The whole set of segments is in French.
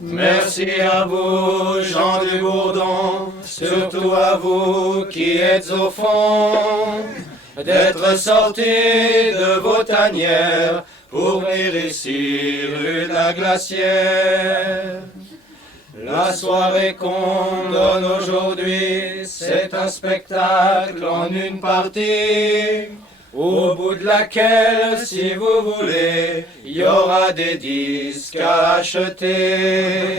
Merci à vous, Jean du Bourdon, surtout à vous qui êtes au fond, d'être sortis de vos tanières pour venir ici, rue de la Glacière. La soirée qu'on donne aujourd'hui, c'est un spectacle en une partie, au bout de laquelle, si vous voulez, il y aura des disques à acheter.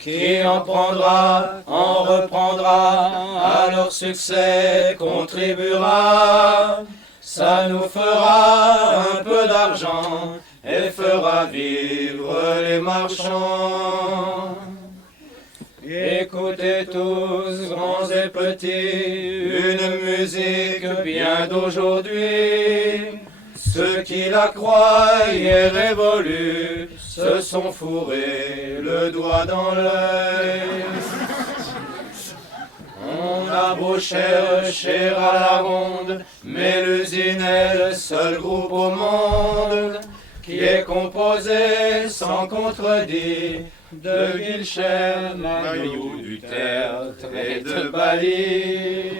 Qui en prendra, en reprendra, à leur succès contribuera. Ça nous fera un peu d'argent et fera vivre les marchands. Écoutez tous, grands et petits, une musique bien d'aujourd'hui. Ceux qui la croyaient révolue se sont fourrés le doigt dans l'œil. On a beau chercher à la ronde, mais l'usine est le seul groupe au monde qui est composé sans contredit de Guilcher, Maillot, du Tertre et de Bali.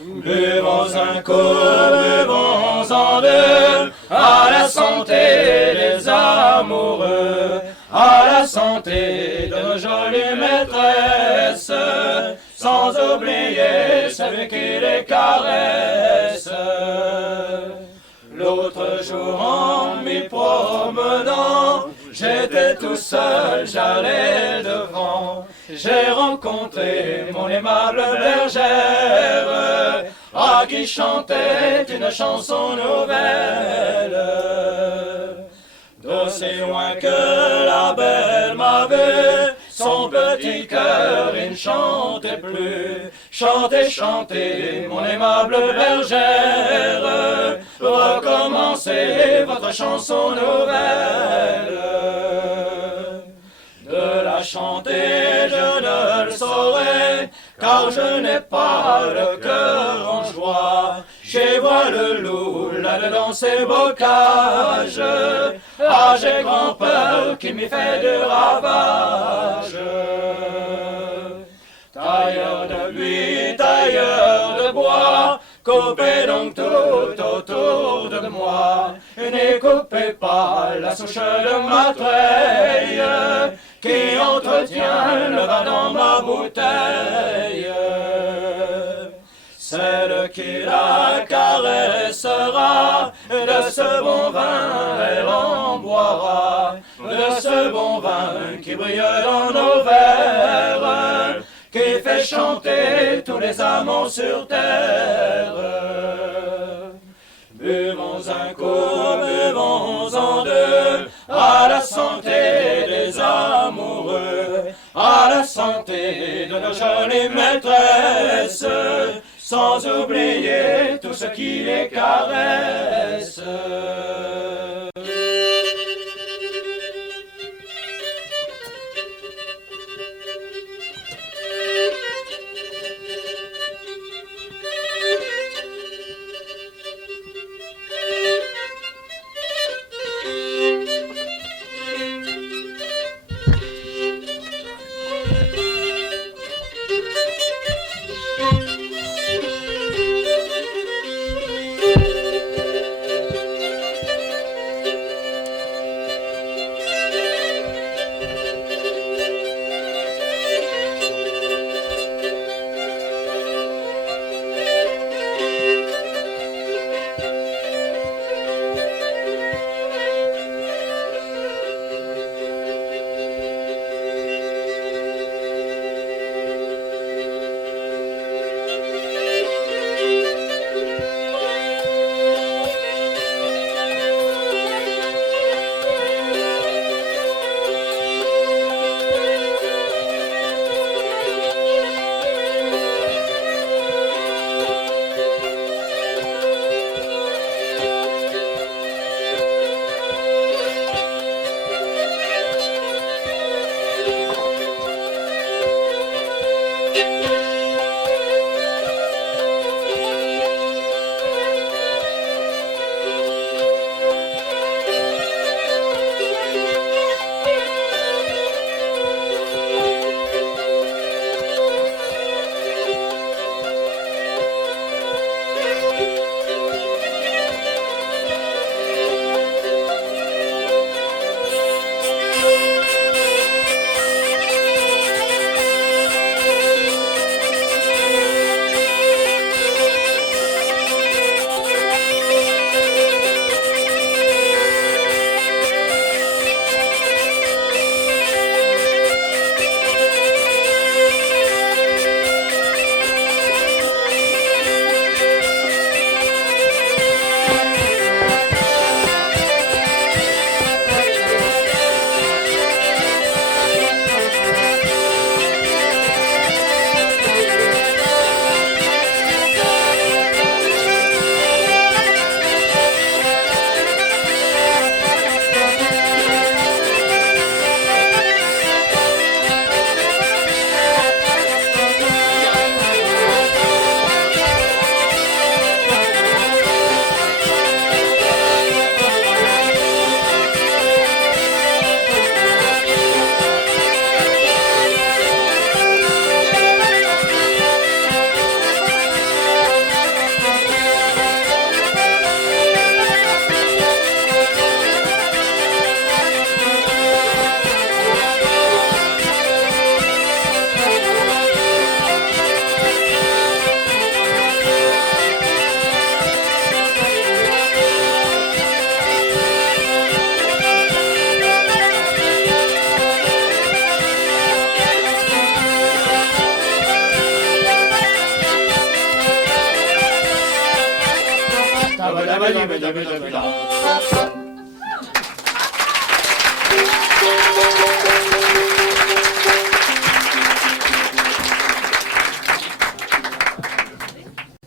Buvons un coup, buvons-en deux, à la santé des amoureux, à la santé de nos jolies maîtresses, sans oublier celui qui les caresse. L'autre jour en m'y promenant, j'étais tout seul, j'allais devant. J'ai rencontré mon aimable bergère, à qui chantait une chanson nouvelle. D'aussi loin que la belle m'avait, son petit cœur il ne chantait plus. Chantez, chantez, mon aimable bergère, recommencez votre chanson nouvelle. De la chanter, je ne le saurais, car je n'ai pas le cœur en joie. J'ai vois le loup là-dedans ses bocages, ah j'ai grand peur qu'il m'y fait de ravages. Tailleur de buis, tailleur de bois, coupez donc tout autour de moi. Ne coupez pas la souche de ma treille, qui entretient le vin dans ma bouteille. Celle qui la caressera, de ce bon vin elle en boira, de ce bon vin qui brille dans nos verres, qui fait chanter tous les amants sur terre. Buvons un coup, buvons-en deux, à la santé des amoureux, à la santé de nos jolies maîtresses, sans oublier tout ce qui les caresse.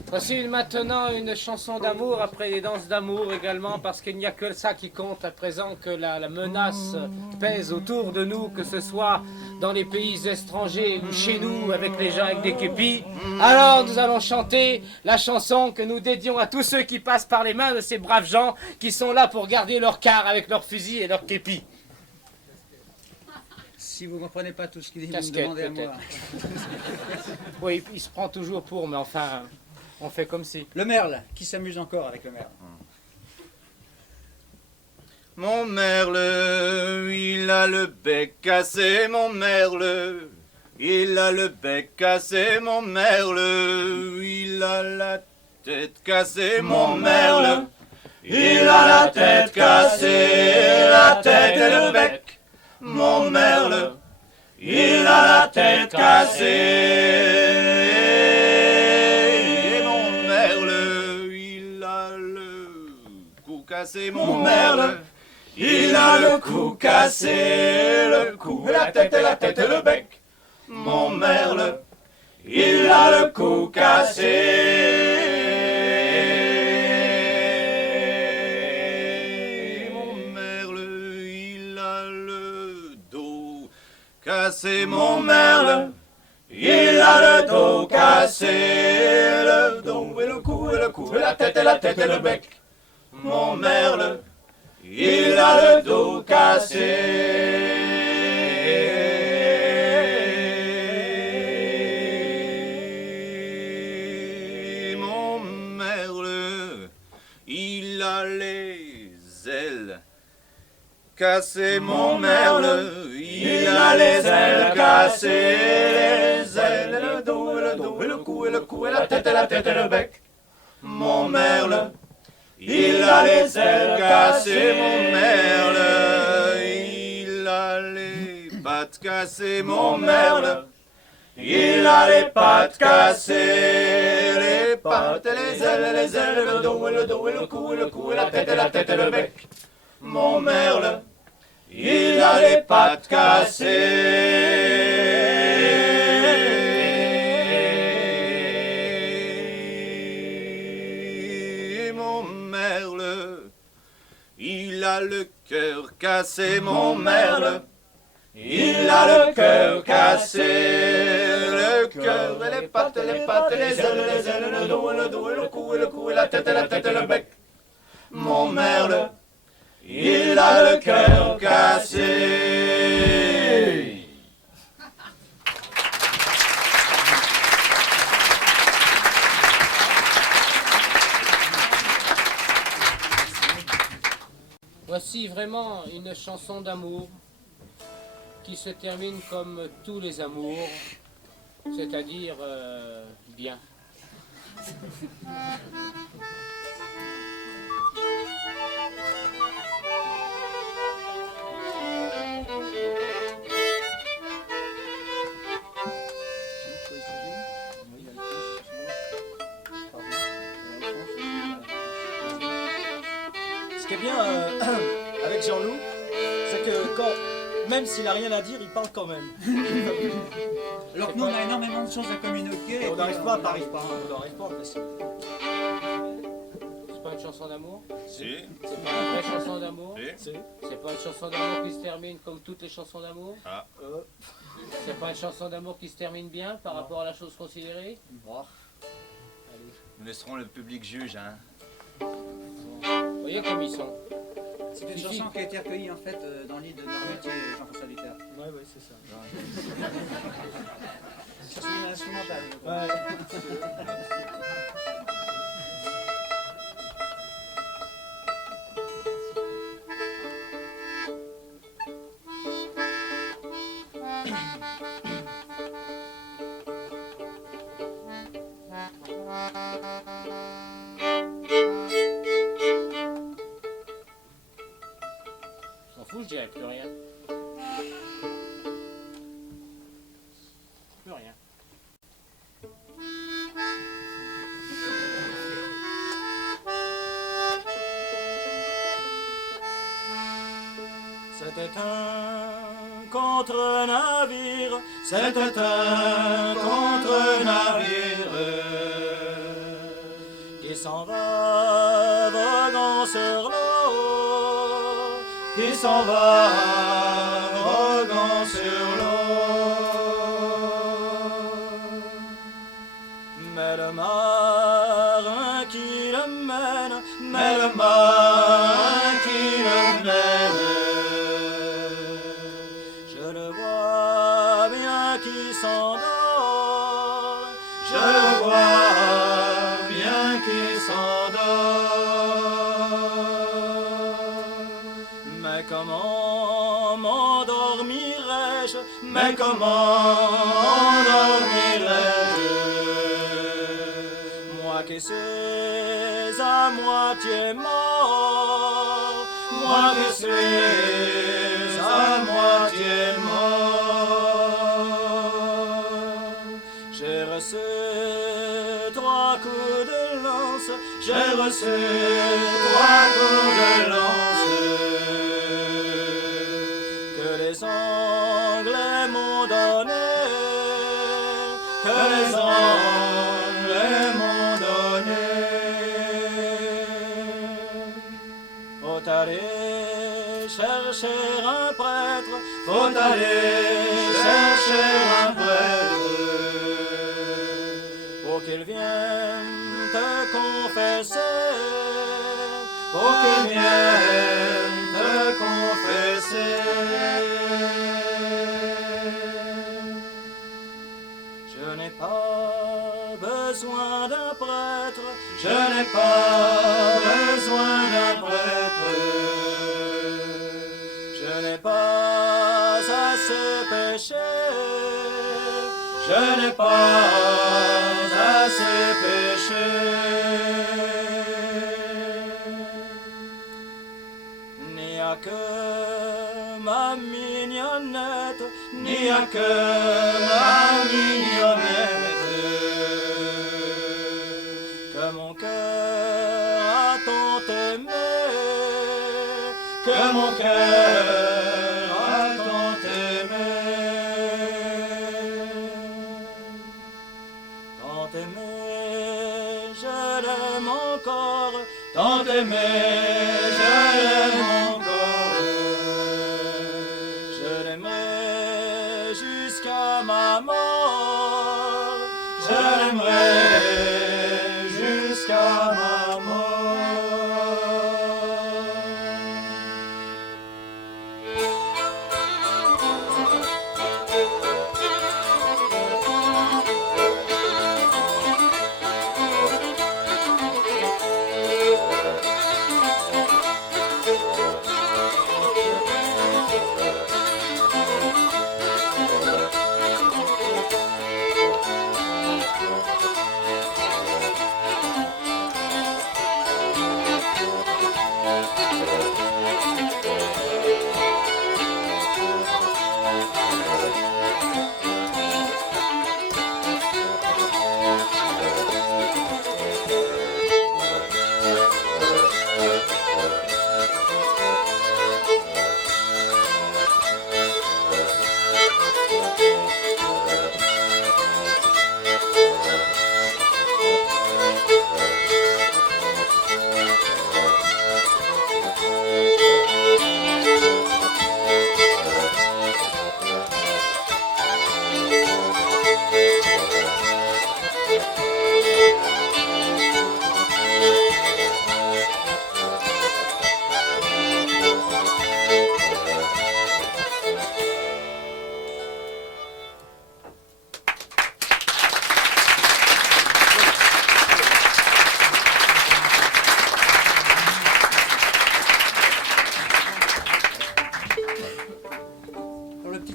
Voici maintenant une chanson d'amour après les danses d'amour également, parce qu'il n'y a que ça qui compte à présent, que la menace pèse autour de nous, que ce soit dans les pays étrangers ou chez nous avec les gens avec des képis. Alors nous allons chanter la chanson que nous dédions à tous ceux qui passent par les mains de ces braves gens qui sont là pour garder leur car avec leurs fusils et leurs képis. Si vous ne comprenez pas tout ce qu'il dit, vous me Casquette, demandez à moi. Oui, il se prend toujours pour, mais enfin, on fait comme si. Le merle, qui s'amuse encore avec le merle? Mon merle, il a le bec cassé, mon merle. Il a le bec cassé, mon merle. Il a la tête cassée, mon merle. Il a la tête cassée, la tête et le bec. Mon merle, il a la tête cassée. Et mon merle, il a le cou cassé, mon merle. Il a le cou cassé, le cou et la tête et le bec. Mon merle, il a le cou cassé. Mon merle, il a le dos cassé. Mon merle, il a le dos cassé, le dos et le cou et la tête et le bec. Mon merle, il a le dos cassé. Mon merle, il a les ailes cassées. Mon merle, il a les ailes cassées. Les ailes, et le dos, et le cou, et la tête et le bec. Mon merle, il a les ailes cassées, mon merle. Il a les pattes cassées, mon merle. Il a les pattes cassées, les pattes et les ailes, le dos et le cou et la tête et le bec. Mon merle, il a les pattes cassées. Mon merle, il a le cœur cassé, mon merle. Il a le cœur cassé, le cœur et les pattes et les ailes, le dos et le cou et la tête et le bec. Mon merle, il a le cœur cassé. Voici vraiment une chanson d'amour qui se termine comme tous les amours, c'est-à-dire bien. Ce qui est bien avec Jean-Loup, c'est que même s'il n'a rien à dire, il parle quand même. Alors que nous, on a énormément de choses à communiquer. On n'arrive pas, on n'arrive pas en plus. C'est pas une chanson d'amour? Si. C'est pas une vraie chanson d'amour? Si. C'est pas une chanson d'amour qui se termine comme toutes les chansons d'amour? Ah. C'est pas une chanson d'amour qui se termine bien par rapport à la chose considérée? Nous laisserons le public juge, hein. Vous voyez comme ils sont. C'est une chanson qui a été recueillie en fait dans l'île de Noirmoutier, Jean-François Luther. Ouais, c'est ça. Ça c'est une instrumentale. Ouais. S'en fout, je dirais plus rien. Plus rien. contre navire, c'était un contre-navire qui s'en va voguant sur l'eau, qui s'en va voguant sur l'eau. mais le marin qui le mène, Mais le marin qui le mène, je le vois bien qui s'endort, je le vois bien qu'il s'endort. mais comment m'endormirais-je, Mais comment endormirais-je, moi qui suis à moitié mort, moi qui suis à moitié mort? j'ai reçu 3 coups de lance, J'ai reçu 3 coups de lance que les Anglais m'ont donné, que les Anglais m'ont donné. faut aller chercher un prêtre, Faut aller chercher un prêtre pour qu'il vienne te confesser, pour qu'il vienne te confesser. je n'ai pas besoin d'un prêtre, Je n'ai pas besoin d'un prêtre, je n'ai pas assez péché, je n'ai pas assez péché. n'y a que ma mignonnette, N'y a que ma mignonnette que mon cœur a tant aimé, que mon cœur a tant aimé. tant aimé, je l'aime encore, Tant aimé, je l'aime encore. je l'aimerai jusqu'à ma mort, Je l'aimerai jusqu'à ma mort.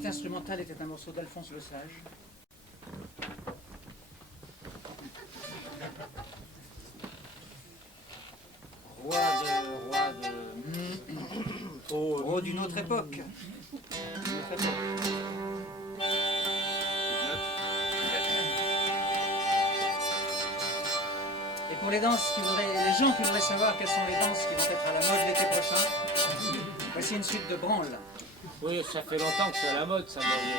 instrumental était un morceau d'Alphonse Le Sage. Roi d'une autre époque. Et pour les danses les gens qui voudraient savoir quelles sont les danses qui vont être à la mode l'été prochain, voici une suite de branles. Oui, ça fait longtemps que c'est à la mode, ça, mon vieux.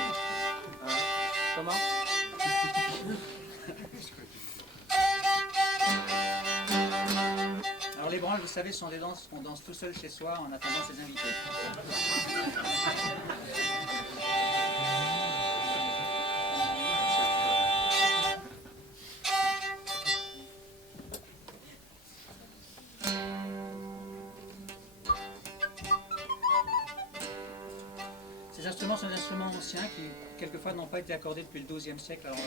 Hein? Comment? Alors les branles, vous savez, sont des danses qu'on danse tout seul chez soi en attendant ses invités. Ces instruments sont des instruments anciens qui, quelquefois, n'ont pas été accordés depuis le XIIe siècle. Alors,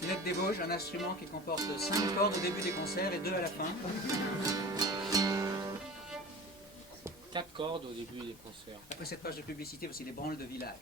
Lunette des Vosges, un instrument qui comporte 5 cordes au début des concerts et 2 à la fin. 4 cordes au début des concerts. Après cette page de publicité, voici les branles de village.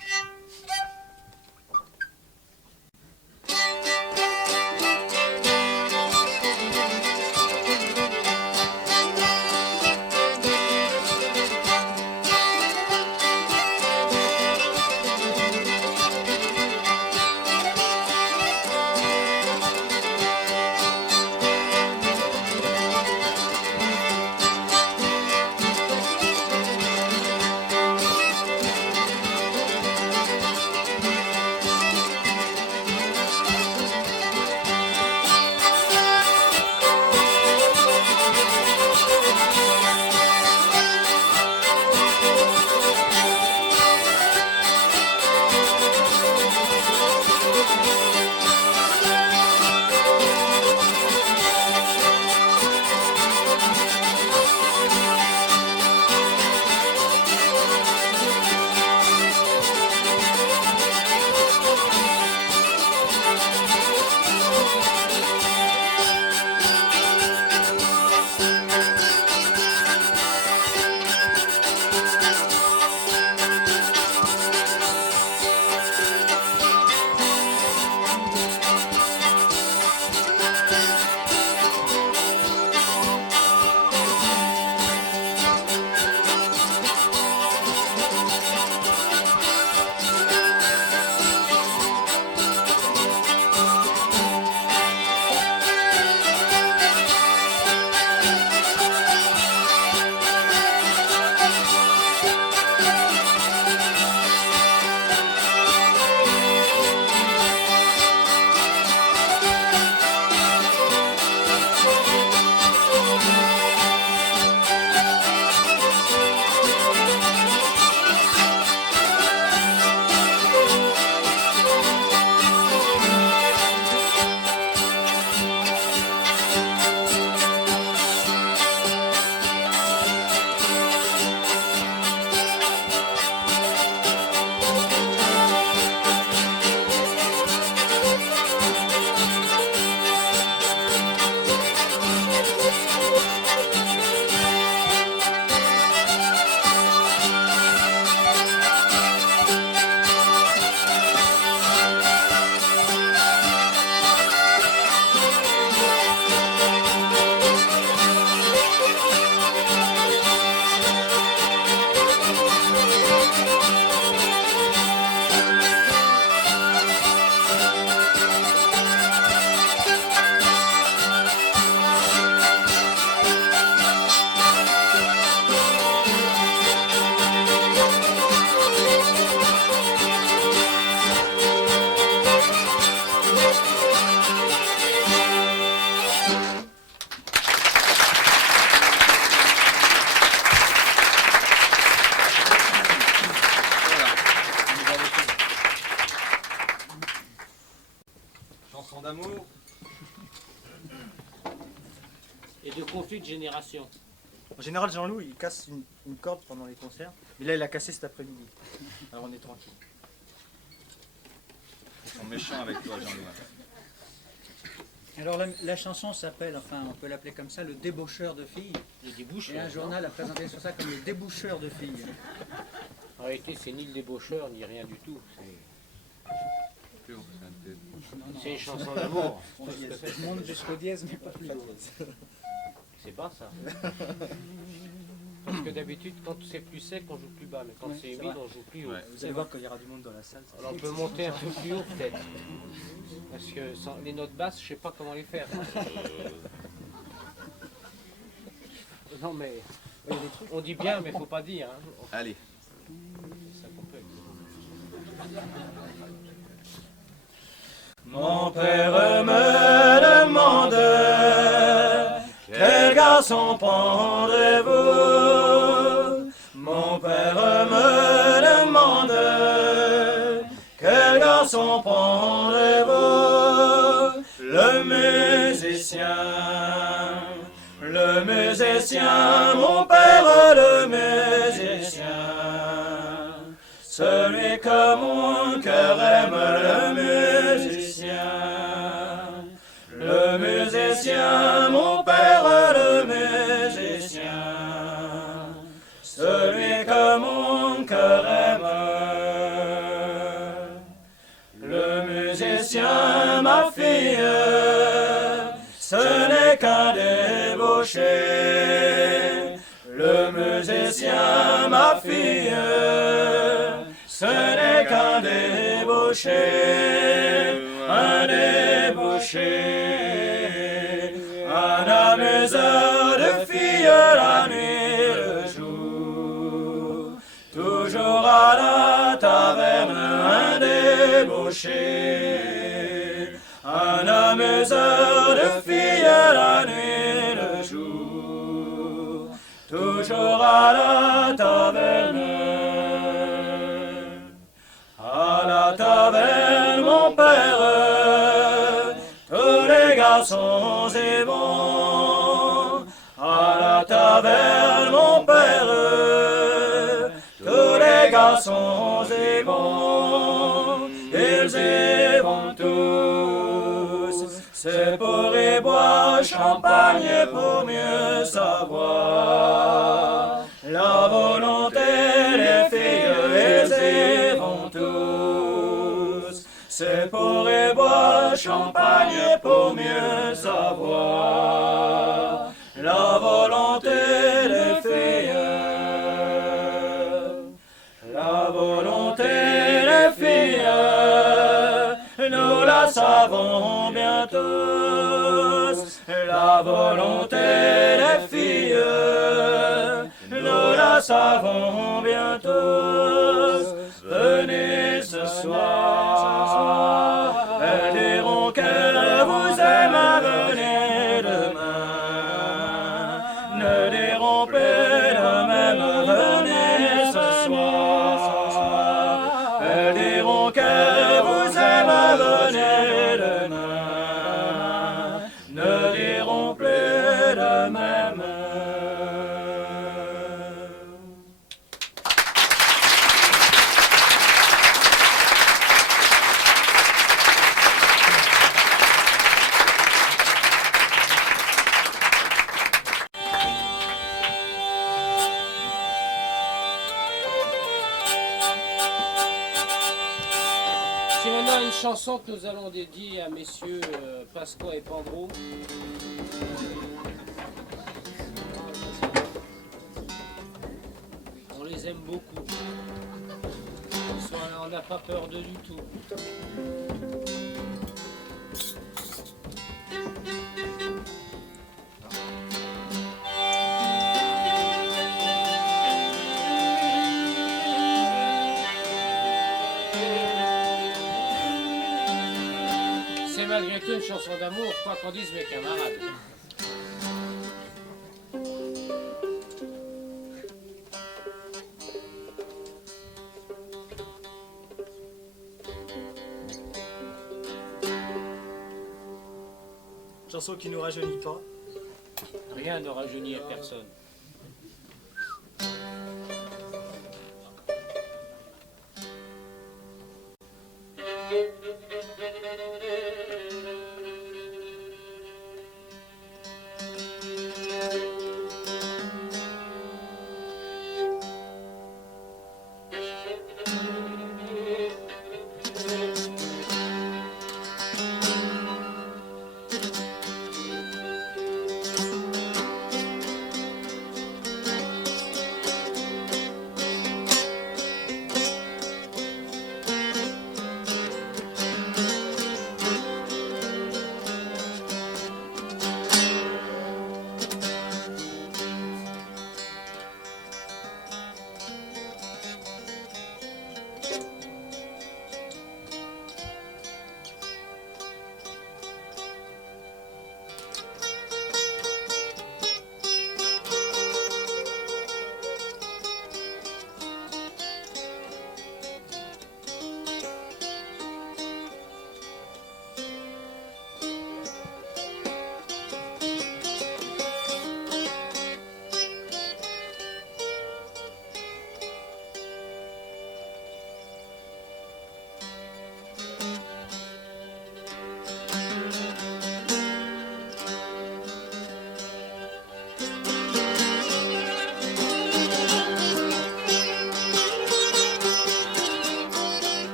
d'amour. Et de conflits de génération. En général, Jean-Loup, il casse une corde pendant les concerts. Mais là, il l'a cassé cet après-midi. Alors on est tranquille. Ils sont méchants avec toi, Jean-Loup. Alors la chanson s'appelle, enfin on peut l'appeler comme ça, le débaucheur de filles. Le déboucheur. Et un journal a présenté sur ça comme le déboucheur de filles. En réalité, c'est ni le débaucheur, ni rien du tout. C'est une chanson d'amour. Je monte jusqu'au dièse, mais pas plus haut. C'est pas ça. parce que d'habitude, quand c'est plus sec, on joue plus bas, mais quand Ouais, c'est c'est humide, vrai. on joue plus haut. Ouais. Vous allez voir quand il y aura du monde dans la salle. Alors on peut monter un peu plus haut peut-être. Parce que sans les notes basses, je sais pas comment les faire. Non mais on dit bien, mais faut pas dire. Hein. Allez. Ça coupe. Mon père me demande quel garçon prendrez-vous? Mon père me demande quel garçon prendrez-vous? Le musicien, mon père le musicien, celui que mon cœur aime, le musicien, mon père le musicien, celui que mon cœur aime. Le musicien, ma fille, ce n'est qu'un débauché. Le musicien, ma fille, ce n'est qu'un débauché, un amuseur de filles la nuit, le jour, toujours à la taverne, un débauché, un amuseur de filles la nuit, le jour, toujours à la taverne. À la taverne, mon père, tous les garçons y vont. À la taverne, mon père, tous les garçons y vont. Ils y vont tous, c'est pour y boire champagne pour mieux savoir la volonté des filles. Ils y vont tous, c'est pour y boire champagne pour mieux savoir la volonté des filles. La volonté des filles, nous la savons bien tous. La volonté des filles, nous la savons bien tous. Venez ce soir, elles diront qu'elles vous aiment, venez demain. Ne diront plus de même, venez ce soir. Elles diront qu'elles vous aiment, venez demain. Ne diront plus de même. C'est maintenant une chanson que nous allons dédier à messieurs Pasqua et Pandro. On les aime beaucoup. Ils sont là, on n'a pas peur d'eux du tout. C'est malgré tout une chanson d'amour, quoi qu'en disent mes camarades. Chanson qui nous rajeunit pas. Rien ne rajeunit personne.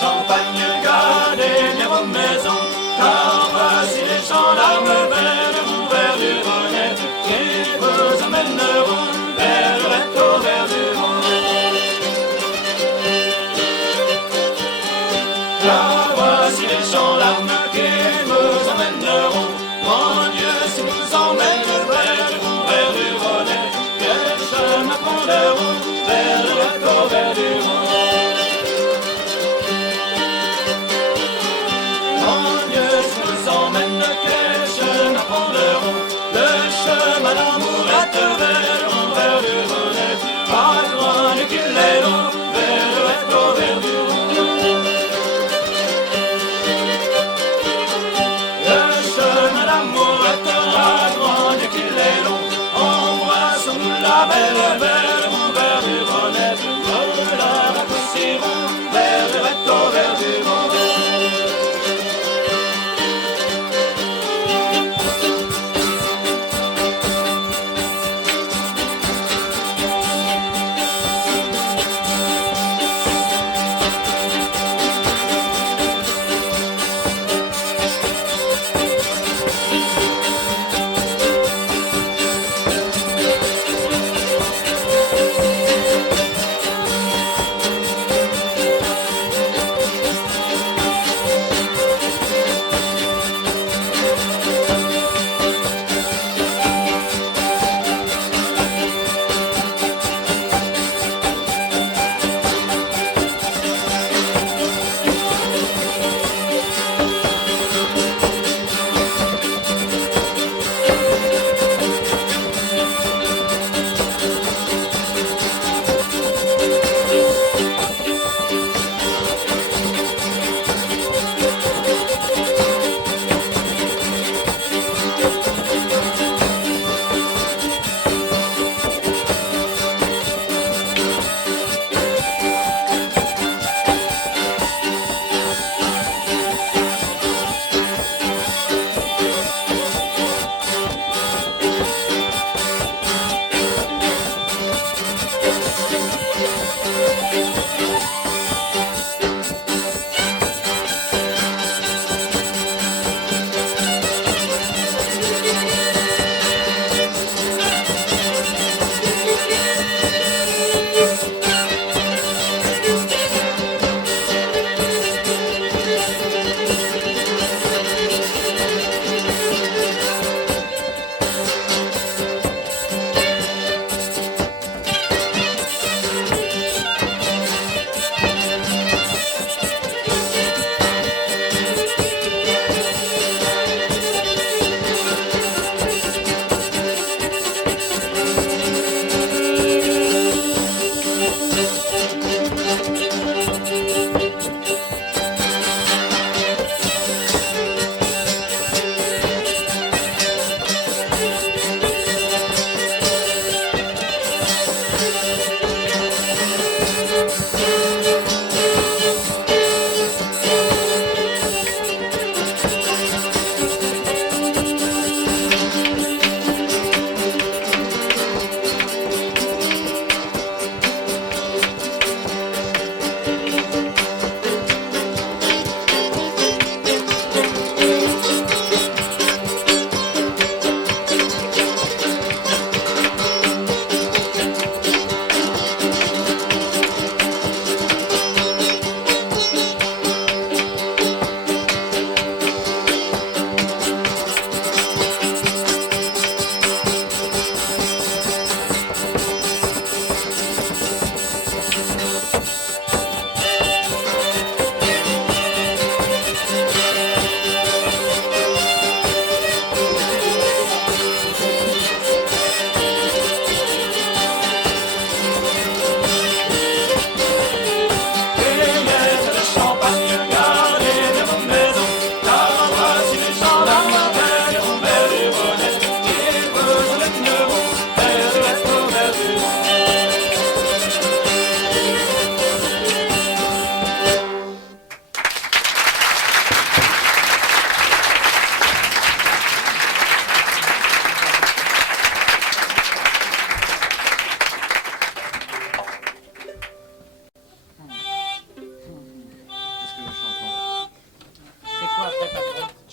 Champagne, gardez bien vos maisons, car voici les gendarmes verts vous vers du Rhône qui vous emmèneront vers le bateau vert du Rhône. Car voici les gendarmes qui vous emmèneront, mon Dieu, si nous emmènent vers du Rhône, quel chemin prendront vers le bateau vert du Rhône. Chemin d'amourette vers du Rhône, pas loin du qu'il est long, vers le bateau vert du Rhône. Le chemin d'amourette, pas loin du qu'il est long, embrassons-nous la belle vers du Rhône, voilà raccourcirons vers le bateau vert du Rhône.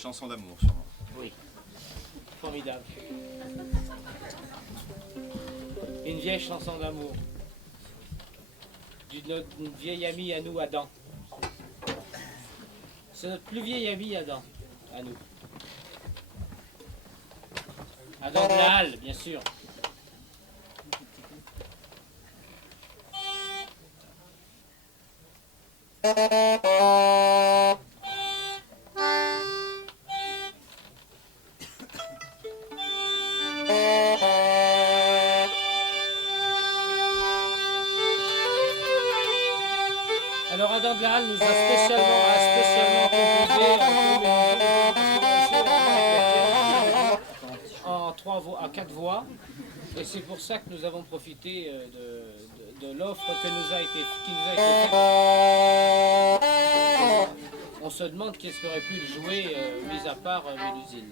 chanson d'amour, sûrement. Oui. Formidable. Une vieille chanson d'amour. D'une vieille amie à nous, Adam. C'est notre plus vieil ami, Adam, à nous. Adam de la Halle, bien sûr. Alors Adam de la Halle nous a spécialement composé en 4 voix. Et c'est pour ça que nous avons profité de l'offre qui nous a été faite. On se demande qui est-ce qui aurait pu le jouer, mis à part Mélusine.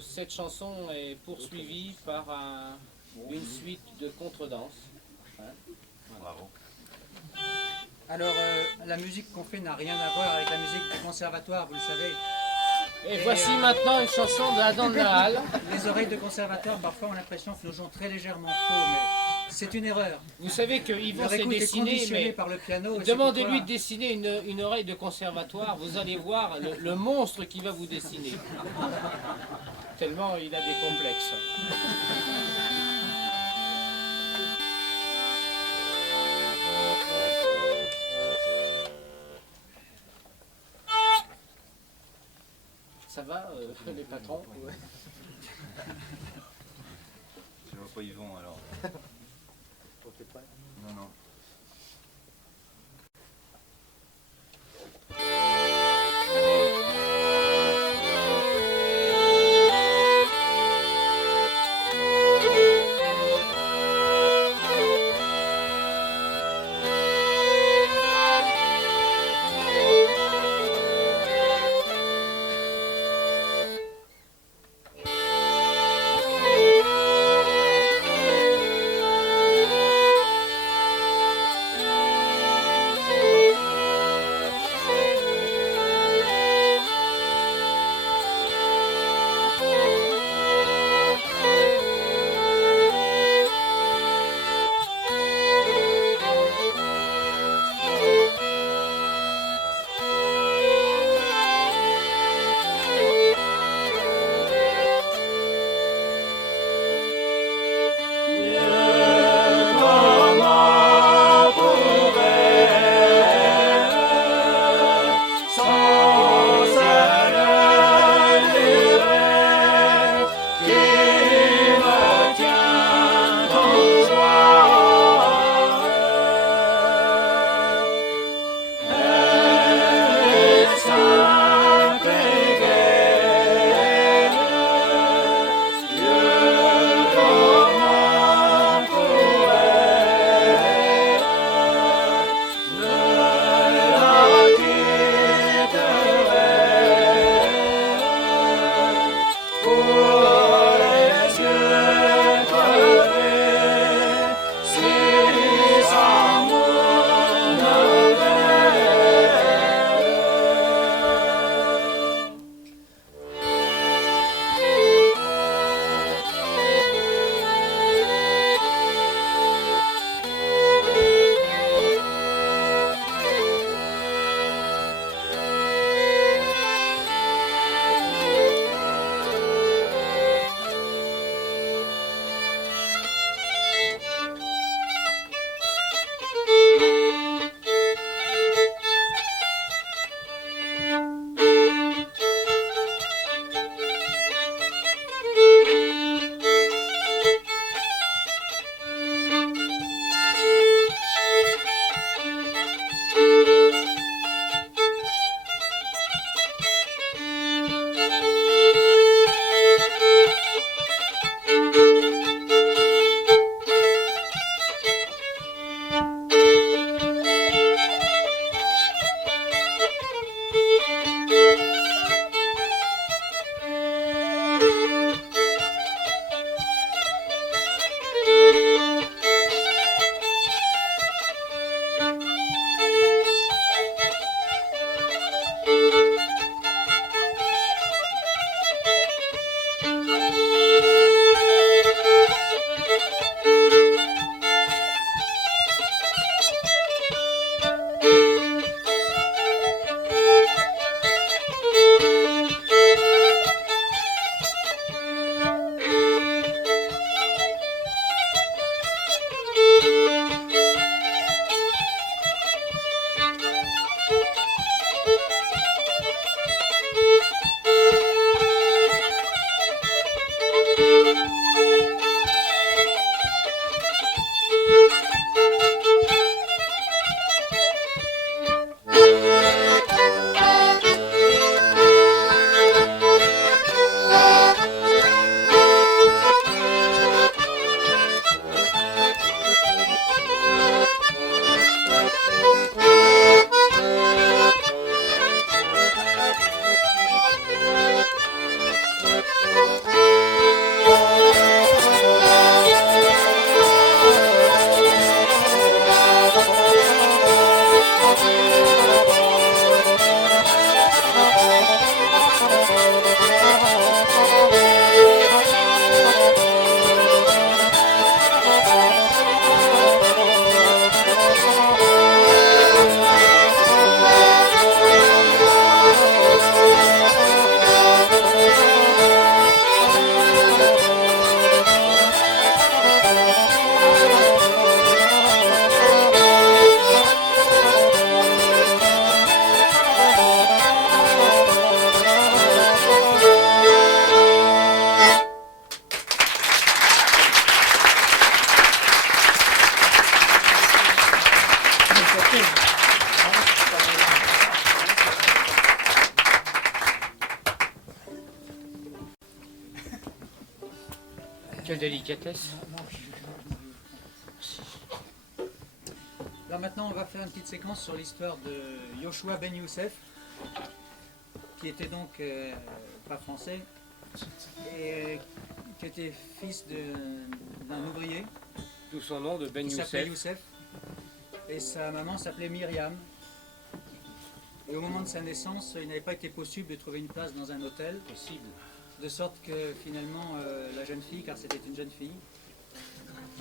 Cette chanson est poursuivie par une suite de contredanses. Bravo. Alors, la musique qu'on fait n'a rien à voir avec la musique du conservatoire, vous le savez. Et voici maintenant une chanson d'Adam de la Halle. Les oreilles de conservateur, parfois, ont l'impression que nous jouons très légèrement faux, mais c'est une erreur. Vous savez que Yvon Leur s'est écoute est dessiné, conditionnée mais par le piano. et c'est demandez-lui pourquoi- de dessiner une oreille de conservatoire, vous allez voir le monstre qu'il va vous dessiner. Tellement il a des complexes. Ça va, les patrons? Je vois pas Yvon alors. Non, non. Quelle délicatesse. Alors maintenant, on va faire une petite séquence sur l'histoire de Yoshua Ben Youssef, qui était donc pas français, et qui était fils d'un ouvrier D'où son nom de Ben qui s'appelait Youssef. Youssef, et sa maman s'appelait Myriam. Et au moment de sa naissance, il n'avait pas été possible de trouver une place dans un hôtel, Possible. de sorte que finalement la jeune fille, car c'était une jeune fille,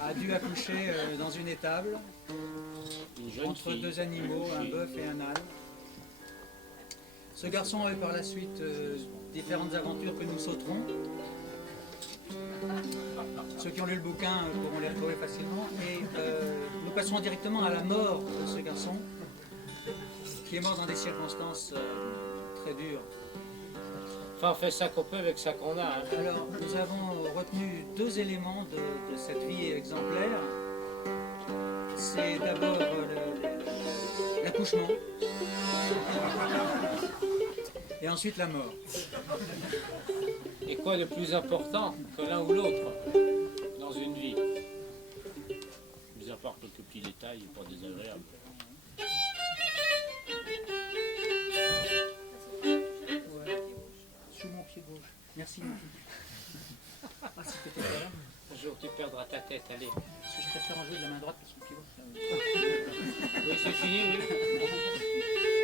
a dû accoucher dans une étable Une jeune entre fille. deux animaux, un bœuf et un âne. Ce garçon a eu par la suite différentes aventures que nous sauterons. Ceux qui ont lu le bouquin pourront les retrouver facilement. Et nous passerons directement à la mort de ce garçon, qui est mort dans des circonstances très dures. Enfin, on fait ça qu'on peut avec ça qu'on a. Hein. Alors, nous avons retenu deux éléments de cette vie exemplaire. C'est d'abord l'accouchement et ensuite la mort. Et quoi de plus important que l'un ou l'autre dans une vie? Mis à part quelques petits détails pas désagréables. Ouais. Sous mon pied gauche. Merci. Ah, si t'étais pas là, Un jour tu perdras ta tête, allez. parce que je préfère en jouer de la main droite que son pied gauche. Oui, c'est fini, oui.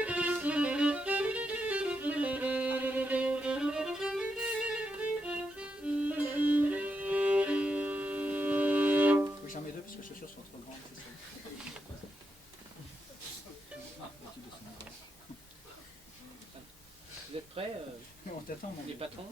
Oui, j'en mets deux parce que les chaussures sont trop grandes. C'est ça. Vous êtes prêts, On t'attend, mon les gars. patrons?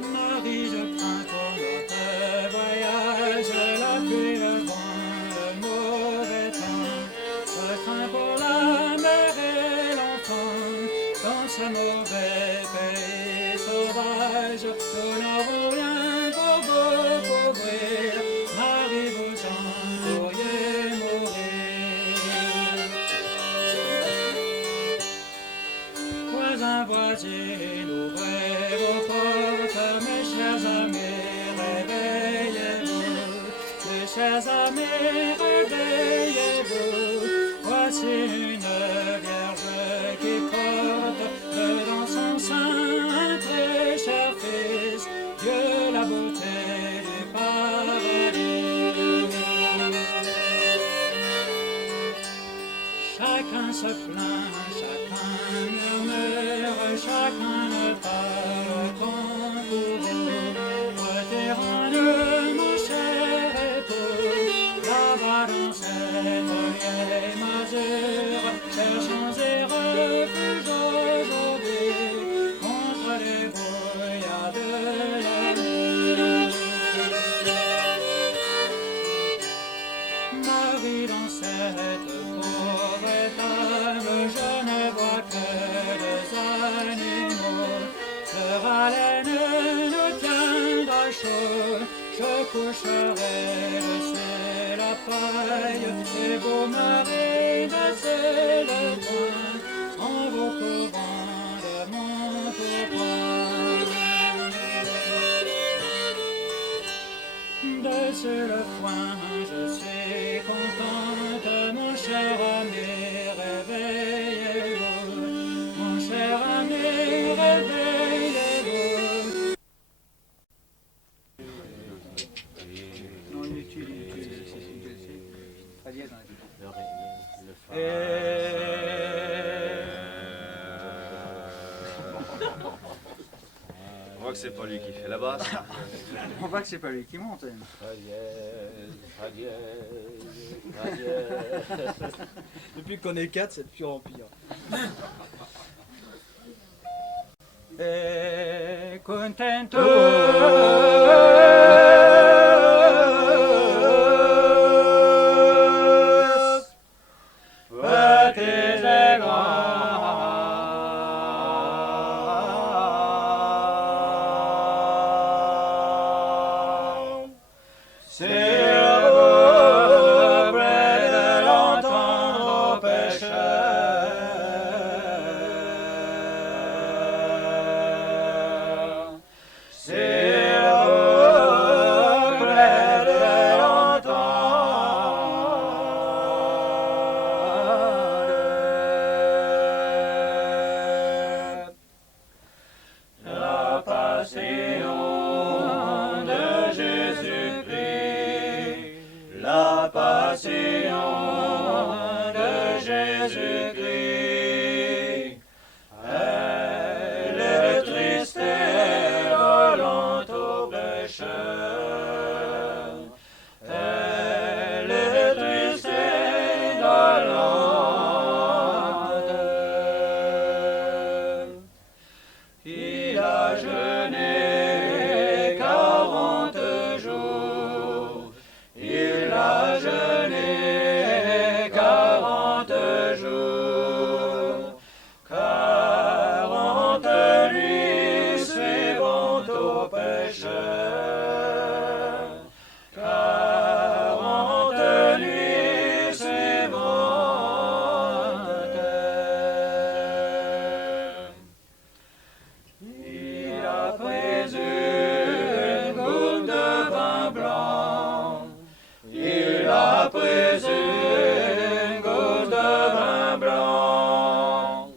Marie, je crains pour notre voyage, la pluie, le vent, le mauvais temps. Je crains pour la mère et l'enfant, dans ce mauvais pays sauvage. Nous n'aurons rien pour vous couvrir, Marie, vous en pourriez mourir. Voisins, voisines, ouvrez vos portes, mes chers amis, réveillez-vous. Mes chers amis, réveillez-vous. Voici une vierge qui porte dans son sein un très cher fils, Dieu la beauté du paradis. Chacun se plaint, chacun murmure, chacun ne parle qu'en courant. Retirons-le, mon cher époux, là-bas dans cette vieille masure. Cherchons et refuge aujourd'hui contre les brouillards de la nuit. Marie, dans cette pauvre table, je ne vois que des animaux. Leur haleine nous tiendra chaud. Je coucherai dessus la paille et vous, Marie, baissez le point en vous couvrant de mon pourpoint. Dessus le foin, je suis contente, mon cher ami, réveillez-vous. Mon cher ami, réveillez-vous. Non, inutile, c'est pas dièse dans la vie. On voit que c'est pas lui qui fait la basse. On voit que c'est pas lui qui monte. Depuis qu'on est 4, c'est de pire en pire. Contento passion de Jésus-Christ, la passion de Jésus-Christ. Elle est triste et violente aux pécheurs. Elle est triste et violente. Il a jeûné 40 jours. Il a jeûné 40 jours. 40 nuits suivantes aux pécheurs. 40 nuits suivantes. Il a pris une coupe de vin blanc. Il a pris une coupe de vin blanc.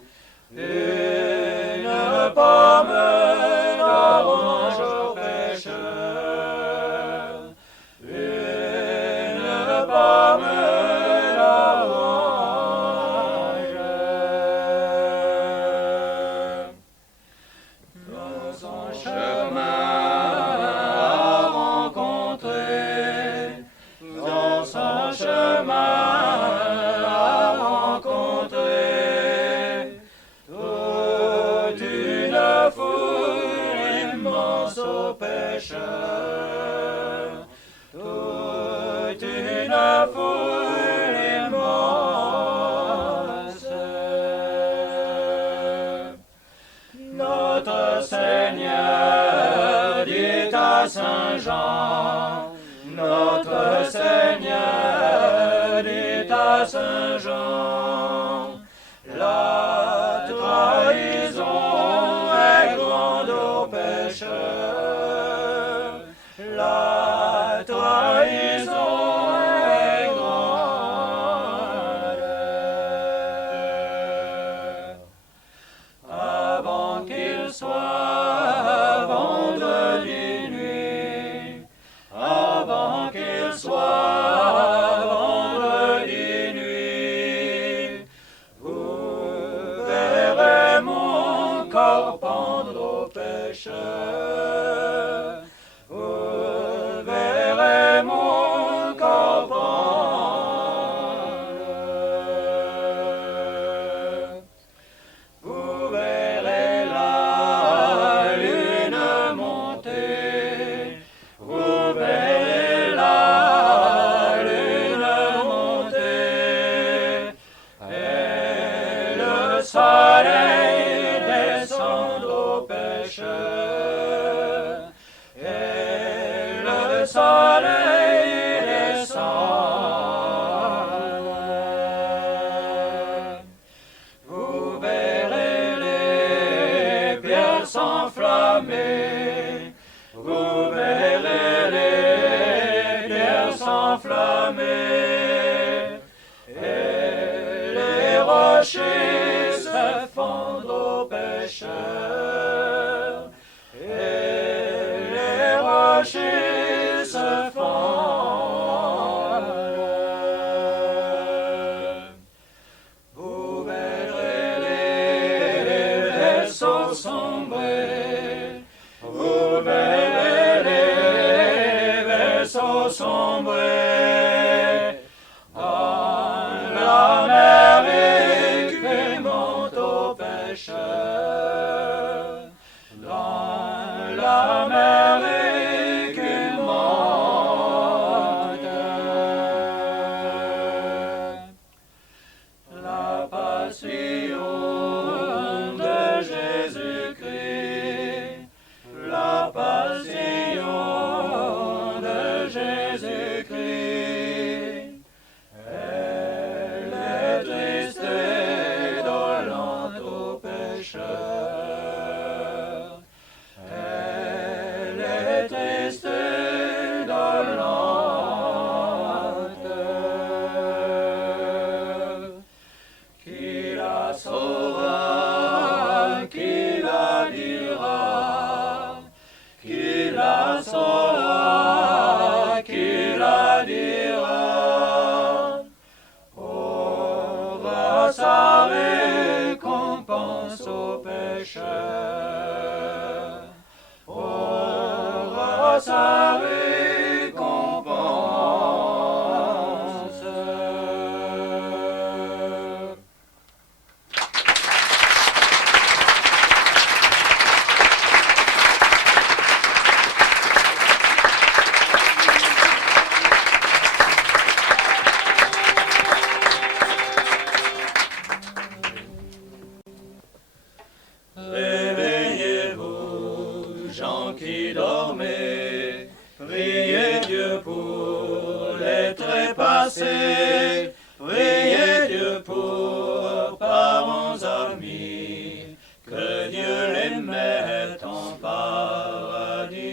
Une pomme d'orange aux pécheurs. Une pomme d'orange. Dans son chemin a rencontré, dans son chemin a rencontré toute une foule immense aux pécheurs. Toute une foule immense. Notre Seigneur dit à Saint Jean, notre Seigneur dit à Saint Jean, la trahison est grande aux pécheurs. La trahison est grande. Avant qu'il soit vendredi nuit, avant qu'il soit vendredi nuit, vous verrez mon corps pendre aux pécheurs. Vous verrez mon corps pendre. Vous verrez la lune monter. Vous verrez la lune monter. Et le soleil descendre aux pécheurs. Et le soleil descend. Vous verrez les pierres s'enflammer. Vous verrez les pierres s'enflammer. Et les rochers se fondre aux pécheurs. Et les rochers se fondent. Vous verrez les vaisseaux sombrer. Vous verrez les vaisseaux sombrer. sa récompense. Réveillez-vous, gens qui dormez, priez Dieu pour les trépassés, priez Dieu pour parents amis, que Dieu les mette en paradis.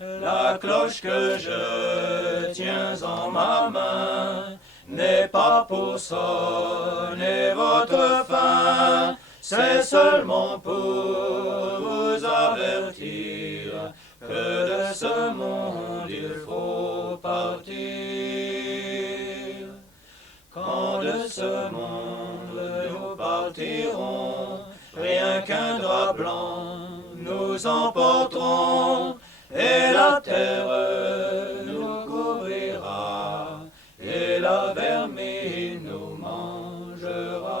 La cloche que je tiens en ma main n'est pas pour sonner votre fin, c'est seulement pour vous avertir que de ce monde il faut partir. Quand de ce monde nous partirons, rien qu'un drap blanc nous emporterons, et la terre nous couvrira, et la vermine nous mangera.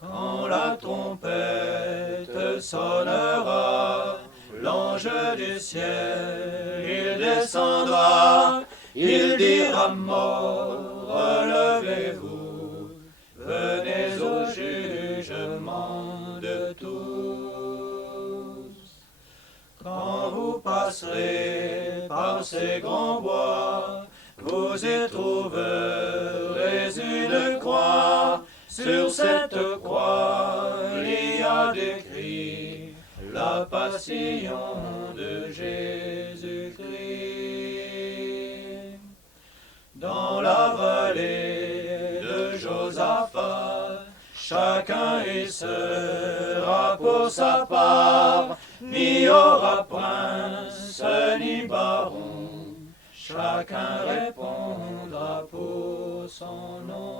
Quand la trompette sonnera, l'ange du ciel, il descendra, il dira mort, relevez-vous, venez au jugement de tous. Quand vous passerez par ces grands bois, vous y trouverez une croix. Sur cette croix, il y a décrit la passion de Jésus-Christ. Dans la vallée de Josaphat, chacun y sera pour sa part, n'y aura prince ni baron, chacun répondra pour son nom.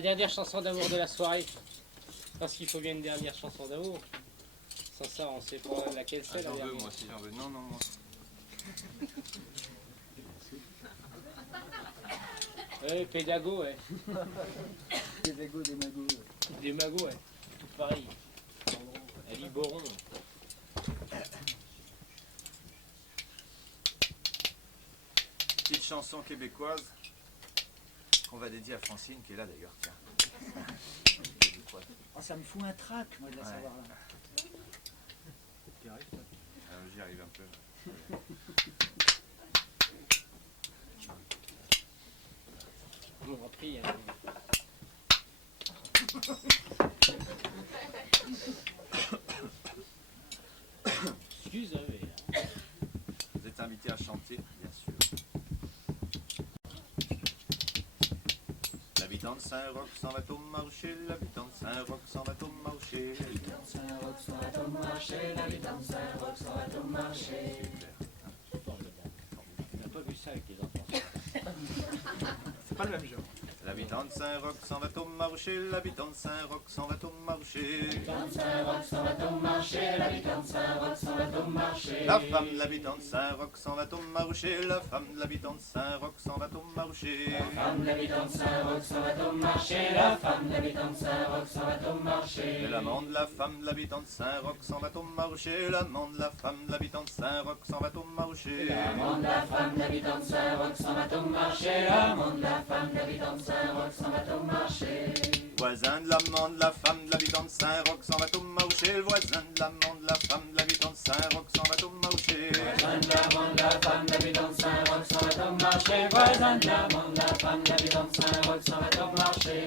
La dernière chanson d'amour de la soirée. Parce qu'il faut bien une dernière chanson d'amour. Sans ça, on sait pas laquelle c'est. J'en la veux, dernière. moi aussi, j'en veux. Non, non, moi. Ouais, pédago, ouais. Pédago, des magots. Des magots, ouais. Tout pareil. À Liboron. Petite chanson québécoise qu'on va dédier à Francine qui est là d'ailleurs. Tiens. Oh, ça me fout un trac, moi, de la Ouais. savoir là. J'y arrive un peu. Bon, après, il y a... Excusez. Vous êtes invité à chanter, bien sûr. L'habitant de Saint-Roch s'en va au marché, l'habitant de Saint-Roch s'en va au marché. L'habitant de Saint-Roch s'en va au marché, l'habitant de Saint-Roch s'en va au marché. On n'a pas vu ça avec les enfants. C'est pas le même genre. L'habitant de Saint-Roch s'en va au marché, l'habitant de Saint-Roch s'en va au marché. L'habitant de Saint-Roch s'en va au marché, l'habitant de Saint-Roch s'en va au marché. La femme de l'habitant de Saint-Roch s'en va au marché, la femme de l'habitant de Saint-Roch s'en va au marché. La femme de l'habitant de Saint-Roch s'en va au marché, la femme de l'habitant de Saint-Roch s'en va au marché. Et l'amant de la femme de l'habitant de Saint-Roch s'en va au marché, l'amant de la femme de l'habitant de Saint-Roch s'en va au marché. L'amant de la femme de l'habitant de Saint-Roch s'en va au marché, l'amant de la femme de l'habitant de Saint-Roch s'en va au marché. Voisin de l'amant de la femme de l'habitant de Saint-Roch s'en va au marché, le voisin de l'amant de la femme de l'habitant de Saint-Roch s'en va au marché. Voisin de l'amant de la femme de l'habitant de Saint-Roch s'en va au marché, voisin de l'amant de la femme de l'habitant de Saint-Roch s'en va au marché.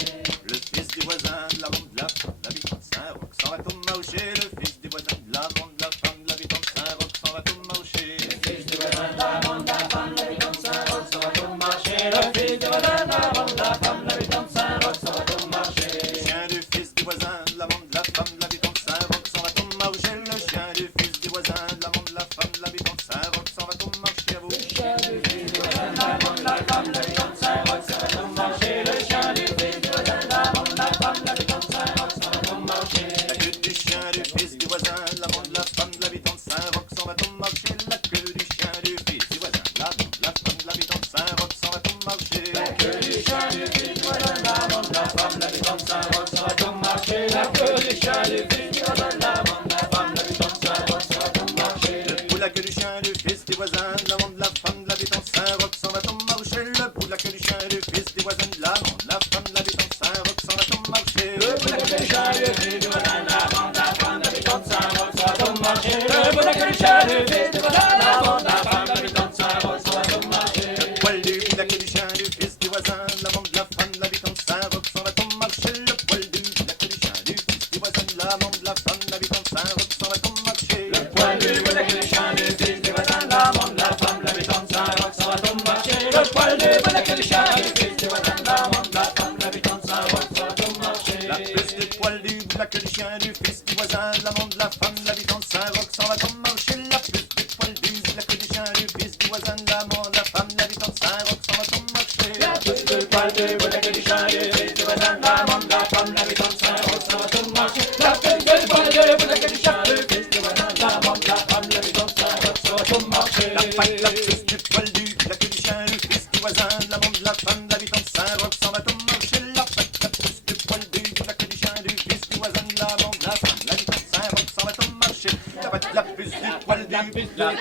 Le fils du voisin de l'amant de la femme de l'habitant de Saint-Roch s'en va au marché, le fils du voisin de l'amant de la femme de l'habitant de Saint-Roch s'en va au marché. Le fils du voisin de l'amant de la femme de l'habitant de Saint-Roch s'en va au marché, le fils du voisin de l'amant de la femme de l'habitant de Saint-Roch s'en va au marché. Le chien du fils du voisin de l'amant de la femme de l'habitant de Saint-Roch s'en va au marché, le chien du fils du voisin de l'amant de la femme de l'habitant de Saint-Roch s'en va au marché à vous. Le chien du fils du voisin de l'amant de la femme de l'habitant de Saint-Roch s'en va au marché, le chien du fils du voisin de l'amant de la femme de l'habitant de Saint-Roch s'en va au marché. La queue du chien du fils du voisin de l'amant de la femme de l'habitant de Saint-Roch s'en va au marché, la queue du chien du fils du voisin de l'amant de la femme de l'habitant de Saint-Roch s'en va au marché. La queue du chien du fils du voisin de l'amant de la femme de l'habitant de Saint-Roch s'en va au marché, la queue du chien du fils du voisin de l'amant de la femme de l'habitant de Saint-Roch s'en va au marché. Le bout de la queue du chien du fils du voisin de l'amant de la femme de l'habitant de Saint-Roch s'en va au marché, le bout de la queue du chien du fils du voisin de l'amant de la femme de l'habitant de Saint-Roch s'en va au marché. Le bout de la queue du chien du fils du voisin de l'amant de la femme de l'habitant de Saint-Roch s'en va au marché, le bout de la queue du chien du fils du voisin de l'amant de la femme de l'habitant de Saint-Roch s'en va au marché. Le poil du bout de la queue du chien du fils du voisin de l'amant de la femme de l'habitant de Saint-Roch s'en va au marché, le poil du bout de la queue du chien du fils du voisin de l'amant de la femme de l'habitant de Saint-Roch s'en va au marché. Le poil du bout de la queue du chien du fils du voisin de l'amant de la femme de l'habitant de Saint-Roch s'en va au marché, le poil du bout de la queue du chien du fils du voisin de l'amant de la femme de l'habitant de Saint-Roch s'en va au marché. La puce du poil du bout de la queue du chien du fils du voisin de l'amant de la femme de l'habitant de Saint-Roch s'en va au marché, la puce du poil du bout de la queue du chien du fils du voisin de l'amant de la femme de l'habitant de Saint-Roch s'en va au marché. La puce du poil du bout de la queue du chien du fils du voisin de l'amant de la femme de l'habitant de Saint-Roch s'en va au marché. La puce du poil du bout de la queue du chien du fils du voisin de l'amant de la femme de l'habitant de Saint-Roch s'en va au marché. La patte, la puce du poil du bout de la queue du chien du fils du voisin de l'amant de la femme de l'habitant de Saint-Roch s'en va au marché, la patte, la puce du poil du bout de la queue du chien du fils du voisin de l'amant de la femme de l'habitant de Saint-Roch s'en va au marché. La patte, la puce du poil du bout de la queue du chien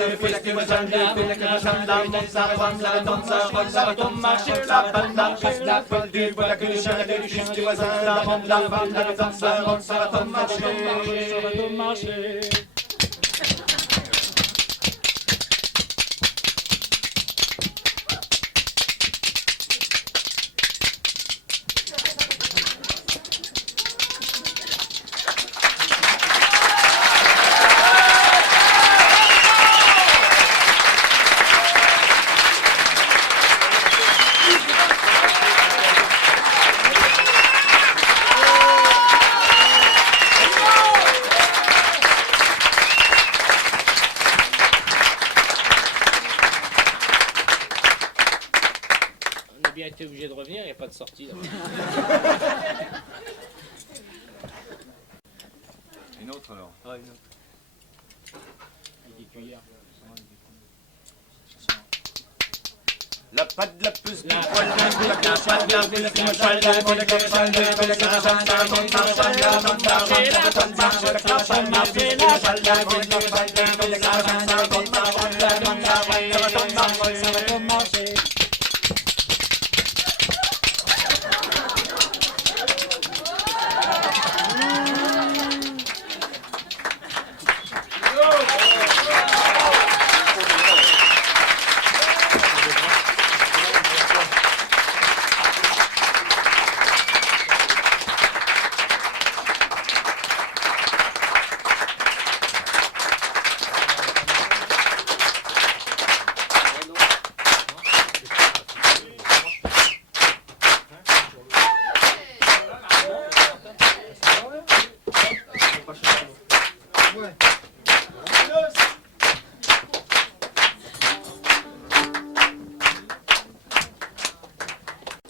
du fils du voisin de l'amant de la femme de l'habitant de Saint-Roch s'en va au marché, la patte, la puce du poil du bout de la queue du chien du fils du voisin de l'amant de la femme de l'habitant de Saint-Roch s'en va au marché. bien été obligé de revenir, il n'y a pas de sortie. Là. Une autre alors. Ah, une autre. Avec des cuillères. La patte de la puce du La poil patte de la de la cochonne, patte de la cochonne, de la cochonne, de la cochonne, ça monte marcher, la monte marcher, la monte marcher, la cochonne, marcher, la cochonne, la monte marcher, la cochonne, ça monte marcher, la monte marcher, ça monte marcher, ça monte marcher.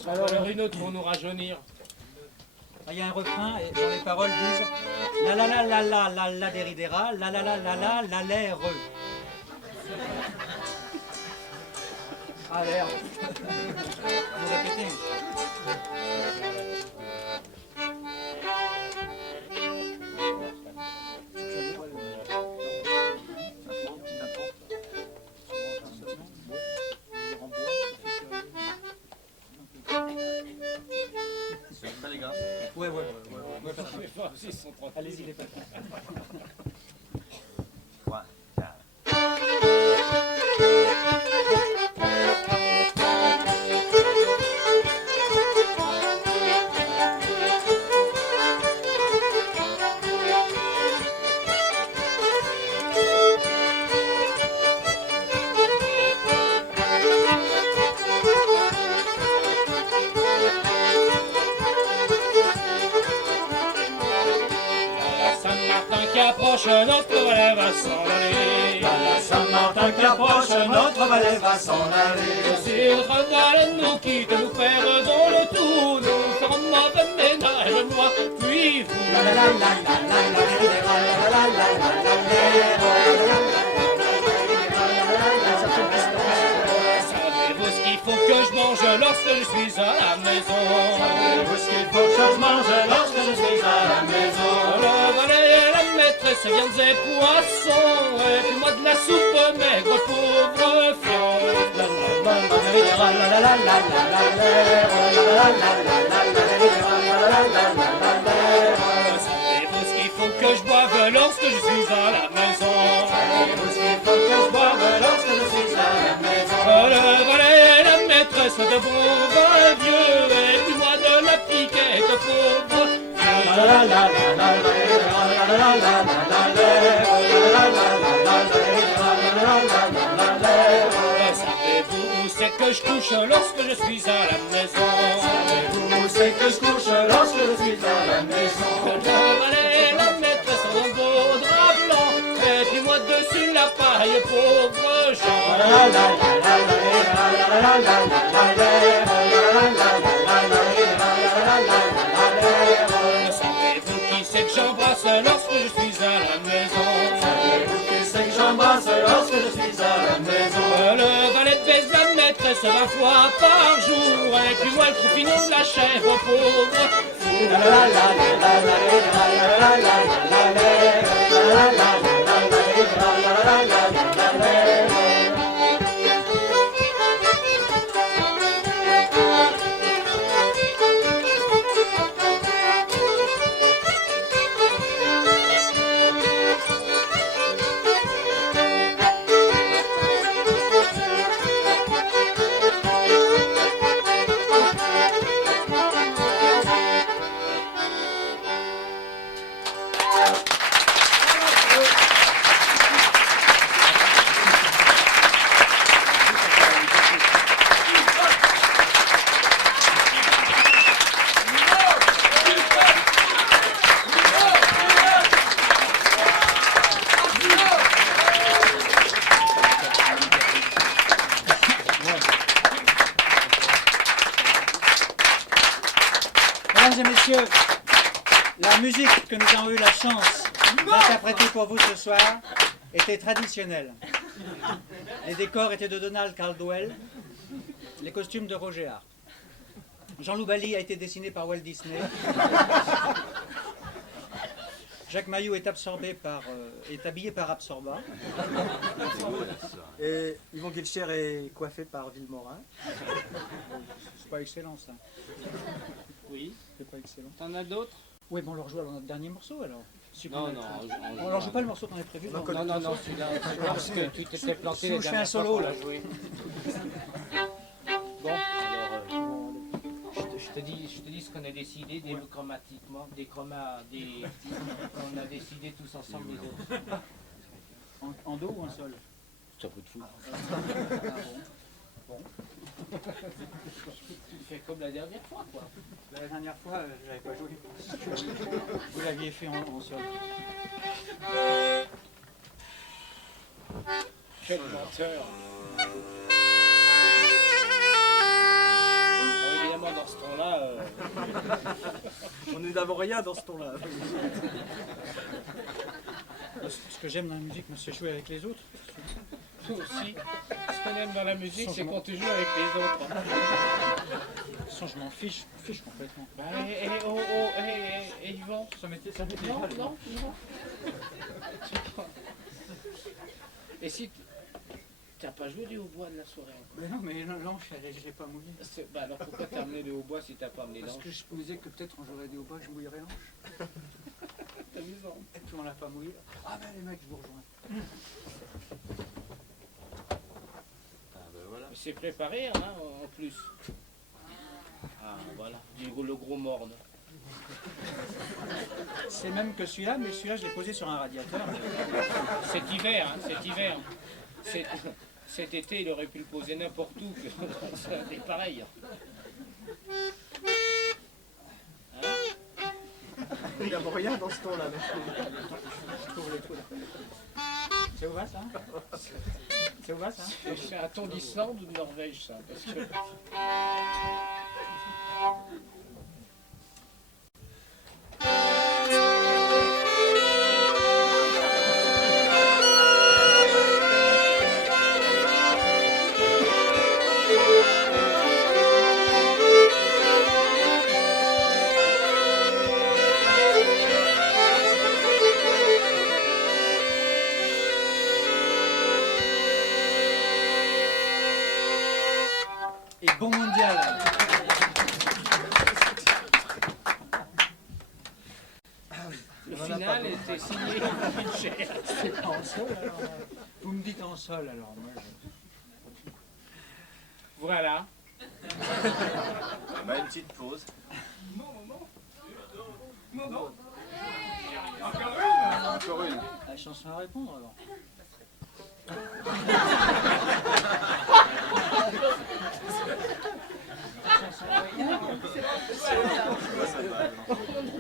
Alors une autre pour nous rajeunir. Il y a un refrain et dont les paroles disent la la la la la la la deridera, la la la la la la l'air. Ah l'air. Vous répétez. Ouais, ouais, ouais. Allez-y, les potes. 3, 4. Saint-Martin qui approche, notre relève va s'en aller. Saint-Martin qui approche, notre valet va s'en aller. S'il revale nous quitte, nous perdons le tout. Nous ferons mauvais ménage, moi, puis vous. La la la la la la la deridera, la la la la la Savez-vous ce qu'il faut que je mange lorsque je suis à la maison? Savez-vous ce qu'il faut que je mange lorsque je suis à la maison? Le valet et la maîtresse, viandes et poissons, et puis moi de la soupe maigre, pauvre fion. La la la deridera, la la la la la la la la la deridera, la la la la la la. Savez-vous ce qu'il faut que je boive lorsque je suis à la maison? Savez-vous ce qu'il faut que je boive lorsque je suis à la maison? Le valet et la maîtresse de bons vins vieux, et puis moi de la piquette, pauvre vieux. La la la la la deridera, la la la la la la la. Savez-vous où c'est que je couche lorsque je suis à la maison? Savez-vous où c'est que je couche lorsque je suis à la maison? Le valet et la maîtresse ont un beau drap blanc, et puis moi dessus la paille, pauvre Jean. La la la la la la la Savez-vous qui c'est que j'embrasse lorsque je suis à la maison? Savez-vous qui c'est que j'embrasse lorsque je suis à la maison? Le valet baise la maîtresse 20 fois par jour, et puis moi le troupinon de la chèvre, pauvre fou. La la la la la la la la la la. Mesdames et messieurs, la musique que nous avons eu la chance d'interpréter pour vous ce soir était traditionnelle. Les décors étaient de Donald Caldwell, les costumes de Roger Hart. Jean-Loup Bali a été dessiné par Walt Disney. Jacques Mailloux est habillé par Absorba. Et Yvon Guilcher est coiffé par Villemorin. C'est pas excellent ça. Oui. C'est pas excellent. T'en as d'autres? Oui, bon, on leur joue alors notre dernier morceau alors. Non, non. On leur joue pas le morceau qu'on avait prévu. Non, celui-là, parce que tu t'étais planté Si les je fais un dernières solo, fois là. qu'on l'a joué. Bon, alors, je te dis ce qu'on a décidé démocratiquement, on a décidé tous ensemble les autres. En do ou en sol? Ça peut te foutre. Bon. Tu fais comme la dernière fois, quoi. La dernière fois, j'avais pas joué. Vous l'aviez fait en sol. Quel menteur. Évidemment, dans ce ton-là... On n'est d'abord rien dans ce ton-là. Ce que j'aime dans la musique, c'est jouer avec les autres. Nous aussi, ce qu'on aime dans la musique, c'est qu'on te joue avec les autres. De toute façon, je m'en fiche complètement. Bah, Yvan, Ça m'était non, mal. non, Yvan. Et si t'as pas joué du hautbois de la soirée encore? Mais non, mais l'anche, je l'ai pas mouillé. Bah alors pourquoi t'as amené le hautbois si t'as pas amené Parce l'ange? que je me disais que peut-être on jouerait des hautbois, je mouillerais l'anche. C'est amusant. Et puis on l'a pas mouillé. Ah ben les mecs, je vous rejoins. Mais c'est préparé, hein, en plus. Ah, voilà, le gros morne. C'est même que celui-là, mais celui-là, je l'ai posé sur un radiateur. C'est hiver, hein, c'est hiver. Cet été, il aurait pu le poser n'importe où, que ça c'est pareil. Hein? Il n'y a rien dans ce ton-là. Je trouve les trous là. C'est où va ça? C'est où va ça? C'est un ton d'Islande ou de Norvège, ça, parce que... Et bon mondial. Le final était signé Guilcher. C'est pas en sol alors. Vous me dites en sol alors. Moi, Voilà. Bah, une petite pause. Encore une. La chanson à répondre alors.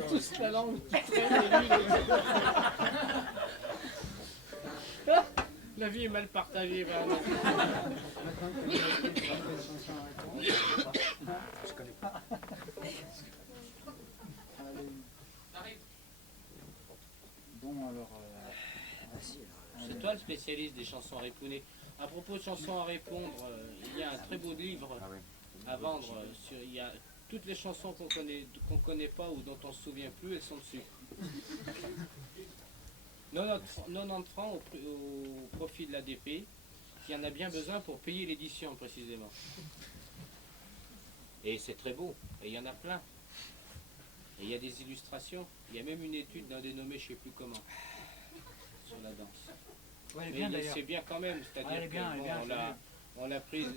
Tous la langue qui traîne et lui, la vie est mal partagée, vraiment. Je connais pas. Bon alors. C'est toi le spécialiste des chansons à répondre. À propos de chansons à répondre, il y a un très beau livre à vendre. Il y a toutes les chansons qu'on connaît pas ou dont on se souvient plus, elles sont dessus. 90 francs au profit de l'ADP, qui en a bien besoin pour payer l'édition précisément. Et c'est très beau, et il y en a plein. Et il y a des illustrations, il y a même une étude d'un dénommé je ne sais plus comment, sur la danse. Ouais, elle est Mais bien d'ailleurs. c'est bien quand même, c'est-à-dire Elle est bien, elle est bien, on l'a prise,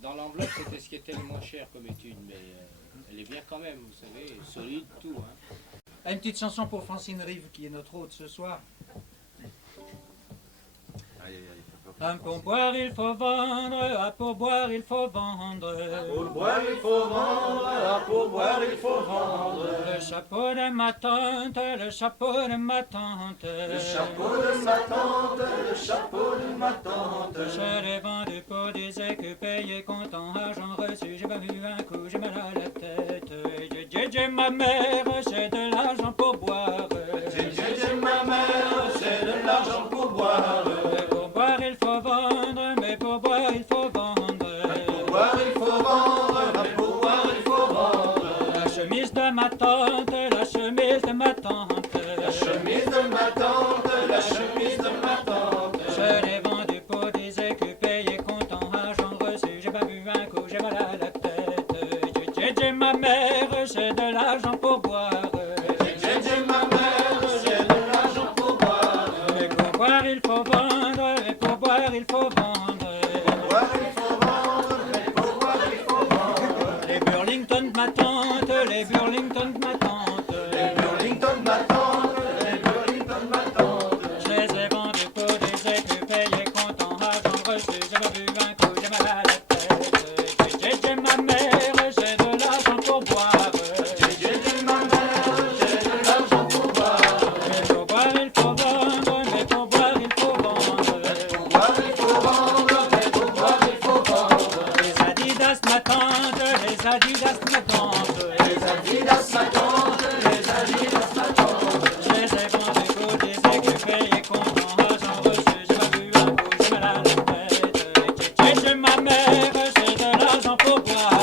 dans l'enveloppe c'était ce qui était le moins cher comme étude, mais elle est bien quand même, vous savez, solide, tout. Hein. Une petite chanson pour Francine Rive qui est notre hôte ce soir. Aïe, aïe, aïe. Un pourboire il faut vendre, un pourboire il faut vendre. Pour boire, il faut vendre. Pour boire, il faut vendre. Le chapeau de ma tante, le chapeau de ma tante. Le chapeau de ma tante, le chapeau de ma tante. Je l'ai vendu pour des écus payés comptant argent reçu. J'ai pas vu un coup, j'ai mal à la tête. ma mère, j'ai de l'argent pour boire. Ma mère, j'ai de l'argent pour boire. Mais pour boire il faut vendre, mais pour boire il faut vendre. Pour boire, il faut vendre. Pour boire, il faut vendre. La chemise de ma tante, la chemise de ma tante. La chemise de ma tante, la chemise de ma tante. Je l'ai vendue pour des écus payés, comptant argent reçu. J'ai pas bu un coup, j'ai mal à la tête. J'ai ma mère, j'ai de l'argent pour boire. J'ai ma mère, j'ai de l'argent pour boire. Mais pour boire il faut vendre, et pour boire il faut vendre. Pour boire, il faut vendre. Pour boire, il faut vendre. Les Burlington de ma tante, les Burlington de ma tante. Les Burlington de ma tante, les Burlington de ma tante. Je les ai vendus pour des écus payés, comptant argent reçu. J'ai pas bu un coup, j'ai mal à la tête. J'ai ma mère, j'ai de l'argent pour boire. J'ai ma mère, j'ai de l'argent pour boire. Mais pour boire il faut vendre, mais pour boire il faut vendre. Pour boire, il faut vendre. Pour boire, il faut vendre. Les Adidas ma tante, les Adidas ma tante. Les Adidas ma tante, les Adidas ma tante. Je les ai vendus pour des écus payés, comptant argent reçu. J'ai pas bu un coup, j'ai mal à la tête. J'ai ma mère, j'ai de l'argent pour boire.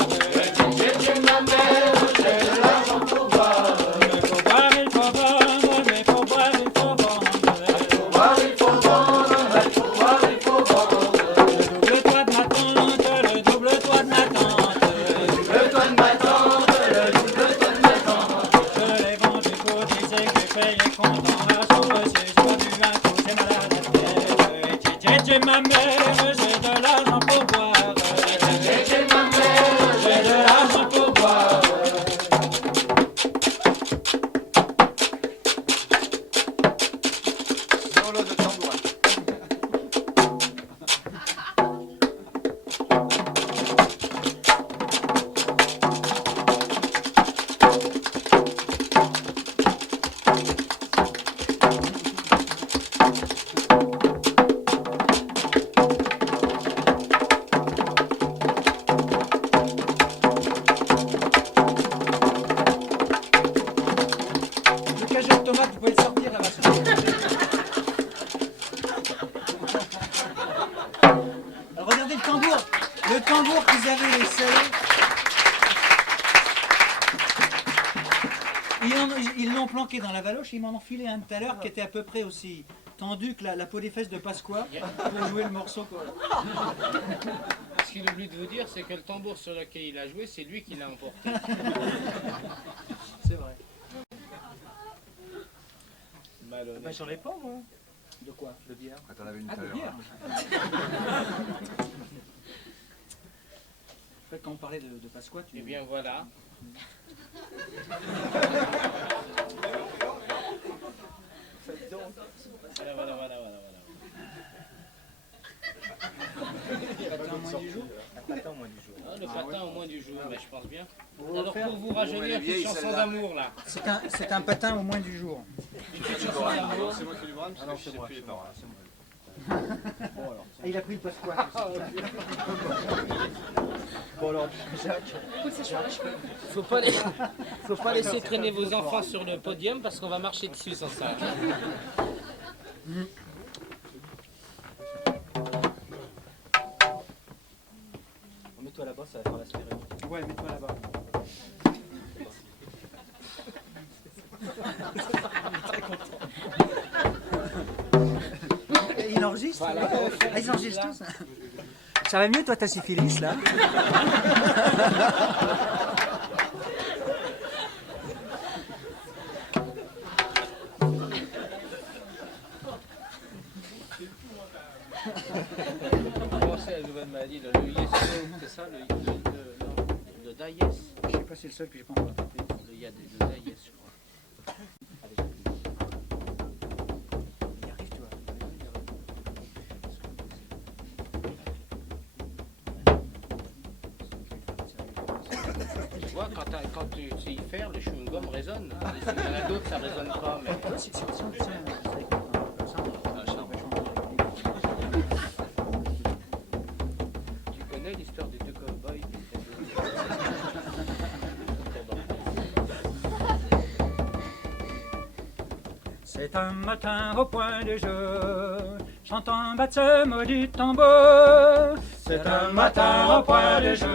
J'ai ma mère, j'ai de l'argent pour boire. Mais pour boire il faut vendre, mais pour boire il faut vendre. Pour boire, il faut vendre. Pour boire, il faut vendre. Le double toit de ma tante, le double toit de ma tante. Le toit de ma tante, le double toit de ma tante. Je l'ai vendu pour des écus payés, comptant argent reçu. J'ai pas bu un coup, j'ai mal à la tête. J'ai ma mère, j'ai de l'argent pour boire. J'ai ma mère, j'ai de l'argent pour boire. Solo de tambourin. Le cagé de tomate, vous pouvez le sortir là-bas. Alors regardez le tambour qu'ils avaient laissé. Ils l'ont planqué dans la valoche, ils m'en ont filé un tout à l'heure qui était à peu près aussi tendu que la peau des fesses de Pasqua pour jouer le morceau. Quoi. Ce qu'il oublie de vous dire, c'est que le tambour sur lequel il a joué, c'est lui qui l'a emporté. C'est vrai. Malhonnête. Ben, j'en ai pas, moi. De quoi? De bière? Ah, t'en avais une Ah, tout à de l'heure. bière. En fait, quand on parlait de Pasqua, tu... Eh bien voilà. Voilà. Patin au moins du jour. Ah, le patin au moins du jour, mais je pense bien. Vous Alors faire- pour vous rajeunir, une petite chanson d'amour là. C'est un patin au moins du jour. Une petite chanson d'amour. C'est moi qui lui brame, parce que je sais plus les paroles. Ah, il a pris le Pasqua. Faut pas laisser traîner vos enfants sur le podium parce qu'on va marcher dessus sans ça. Mets-toi là-bas, ça va faire la cérémonie. Ouais, mets-toi là-bas. Il enregistre? Ah, ils enregistrent tous. Ça va mieux, toi, ta syphilis, là? Comment c'est la nouvelle maladie, le ISO, c'est ça, le DAIES? Je sais pas si c'est le seul que j'ai pas encore attrapé. Il y a le DAIES, je crois. Il arrive, toi. Tu vois, quand tu sais y faire, le chewing-gum résonne. Il y en a d'autres, ça résonne pas, mais... Tu connais l'histoire des deux cow-boys? C'est un matin au point du jour, j'entends battre ce maudit tambour. C'est un matin au point du jour,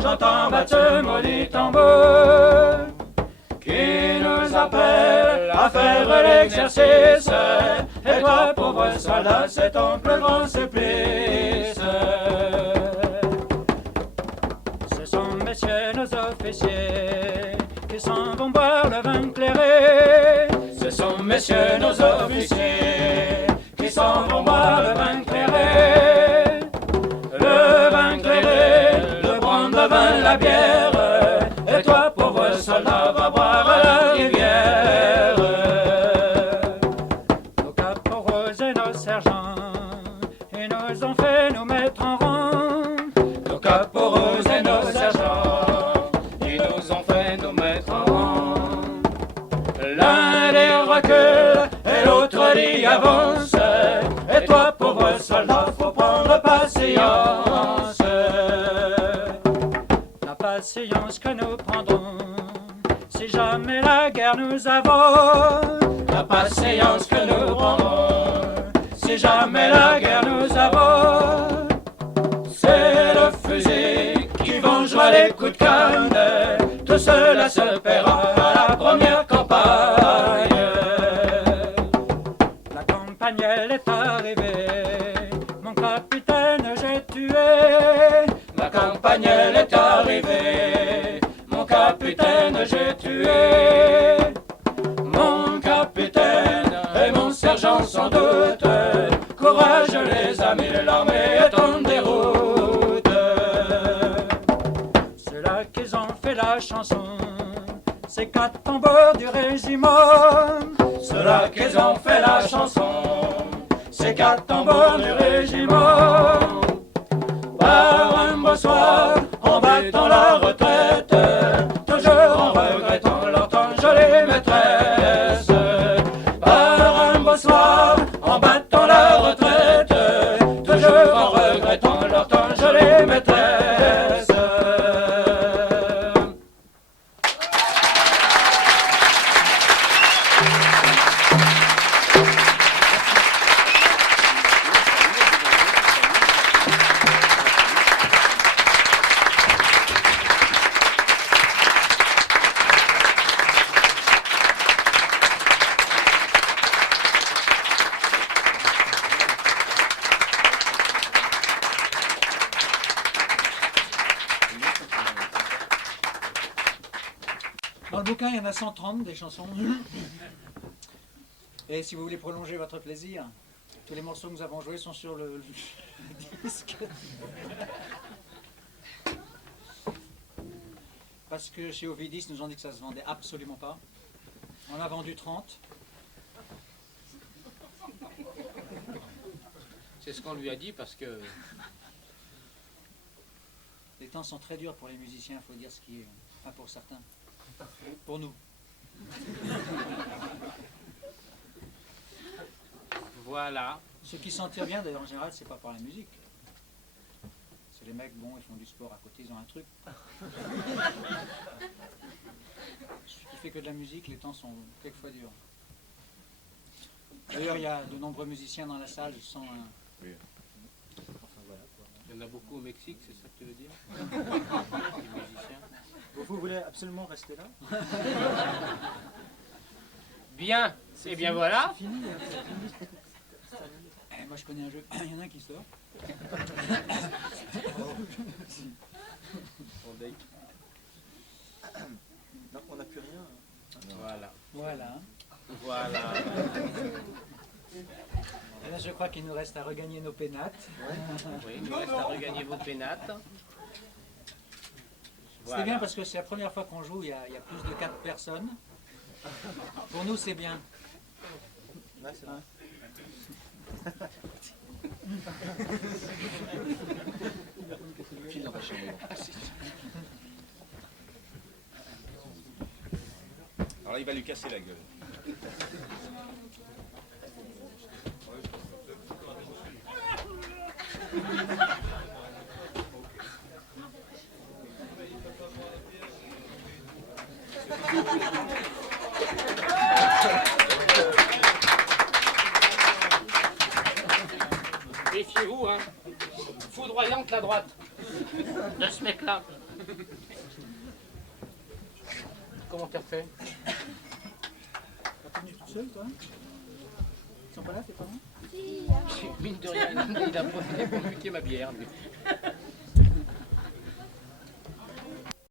j'entends battre ce maudit tambour qui nous appelle à faire l'exercice. Et toi, pauvre soldat, c'est ton plus grand supplice. Ce sont messieurs nos officiers qui s'en vont boire le vin clairé. Ce sont messieurs nos officiers qui s'en vont boire le vin clairé. Le vin clairé, le brand, le vin, la bière. Et toi, pauvre soldat, va boire à la rivière. Nos caporaux et nos sergents, ils nous ont fait nous mettre en rang. Nos caporaux et nos sergents, ils nous ont fait nous mettre en rang. L'un dit recule et l'autre dit avance. Et toi, pauvre soldat, faut prendre patience. La patience que nous prendrons, si jamais la guerre nous avance. La patience que nous prendrons, si jamais la guerre nous avance. C'est le fusil qui vengera les coups de canne. Tout cela se paiera à la première campagne. La campagne elle est arrivée, mon capitaine j'ai tué. La campagne elle est arrivée, mon capitaine j'ai tué. Mon capitaine et mon sergent sans doute. Courage les amis, l'armée est en déroute. C'est là qu'ils ont fait la chanson, ces quatre tambours du régiment. Ceux-là qu'ils ont fait la chanson, ces quatre tambours du régiment. Par un beau soir, en battant la retraite, toujours en regrettant leur tant jolie maîtresse. Par un beau soir, en battant la retraite, toujours en regrettant leur tant jolie maîtresse. Dans le bouquin, il y en a 130 des chansons. Et si vous voulez prolonger votre plaisir, tous les morceaux que nous avons joués sont sur le disque. Parce que chez Ovidis, nous ont dit que ça ne se vendait absolument pas. On a vendu 30. C'est ce qu'on lui a dit parce que Les temps sont très durs pour les musiciens, il faut dire ce qui est. Enfin, pour certains. Pour nous. voilà. Ceux qui s'en tirent bien, d'ailleurs, en général, c'est pas par la musique. C'est les mecs, bon, ils font du sport à côté, ils ont un truc. Ce qui fait que de la musique, les temps sont quelquefois durs. D'ailleurs, il y a de nombreux musiciens dans la salle, je sens un... Oui. Enfin, voilà, quoi. Il y en a beaucoup au Mexique, c'est ça que tu veux dire? Les musiciens. Vous voulez absolument rester là? Bien, et bien voilà. C'est fini, c'est fini. Eh, moi, je connais un jeu, il y en a un qui sort. Non, on n'a plus rien. Voilà. Voilà. Voilà. Et là, je crois qu'il nous reste à regagner nos pénates. Oui, il nous reste à regagner vos pénates. C'est bien parce que c'est la première fois qu'on joue, il y a plus de 4 personnes. Pour nous, c'est bien. Ouais, c'est vrai. Alors là, il va lui casser la gueule. vous, hein. Foudroyante la droite. De ce mec-là. Comment t'as fait? T'es venu toute seule, toi? Ils sont pas là, tes parents? Mine de rien, il a profité pour me piquer ma bière, lui.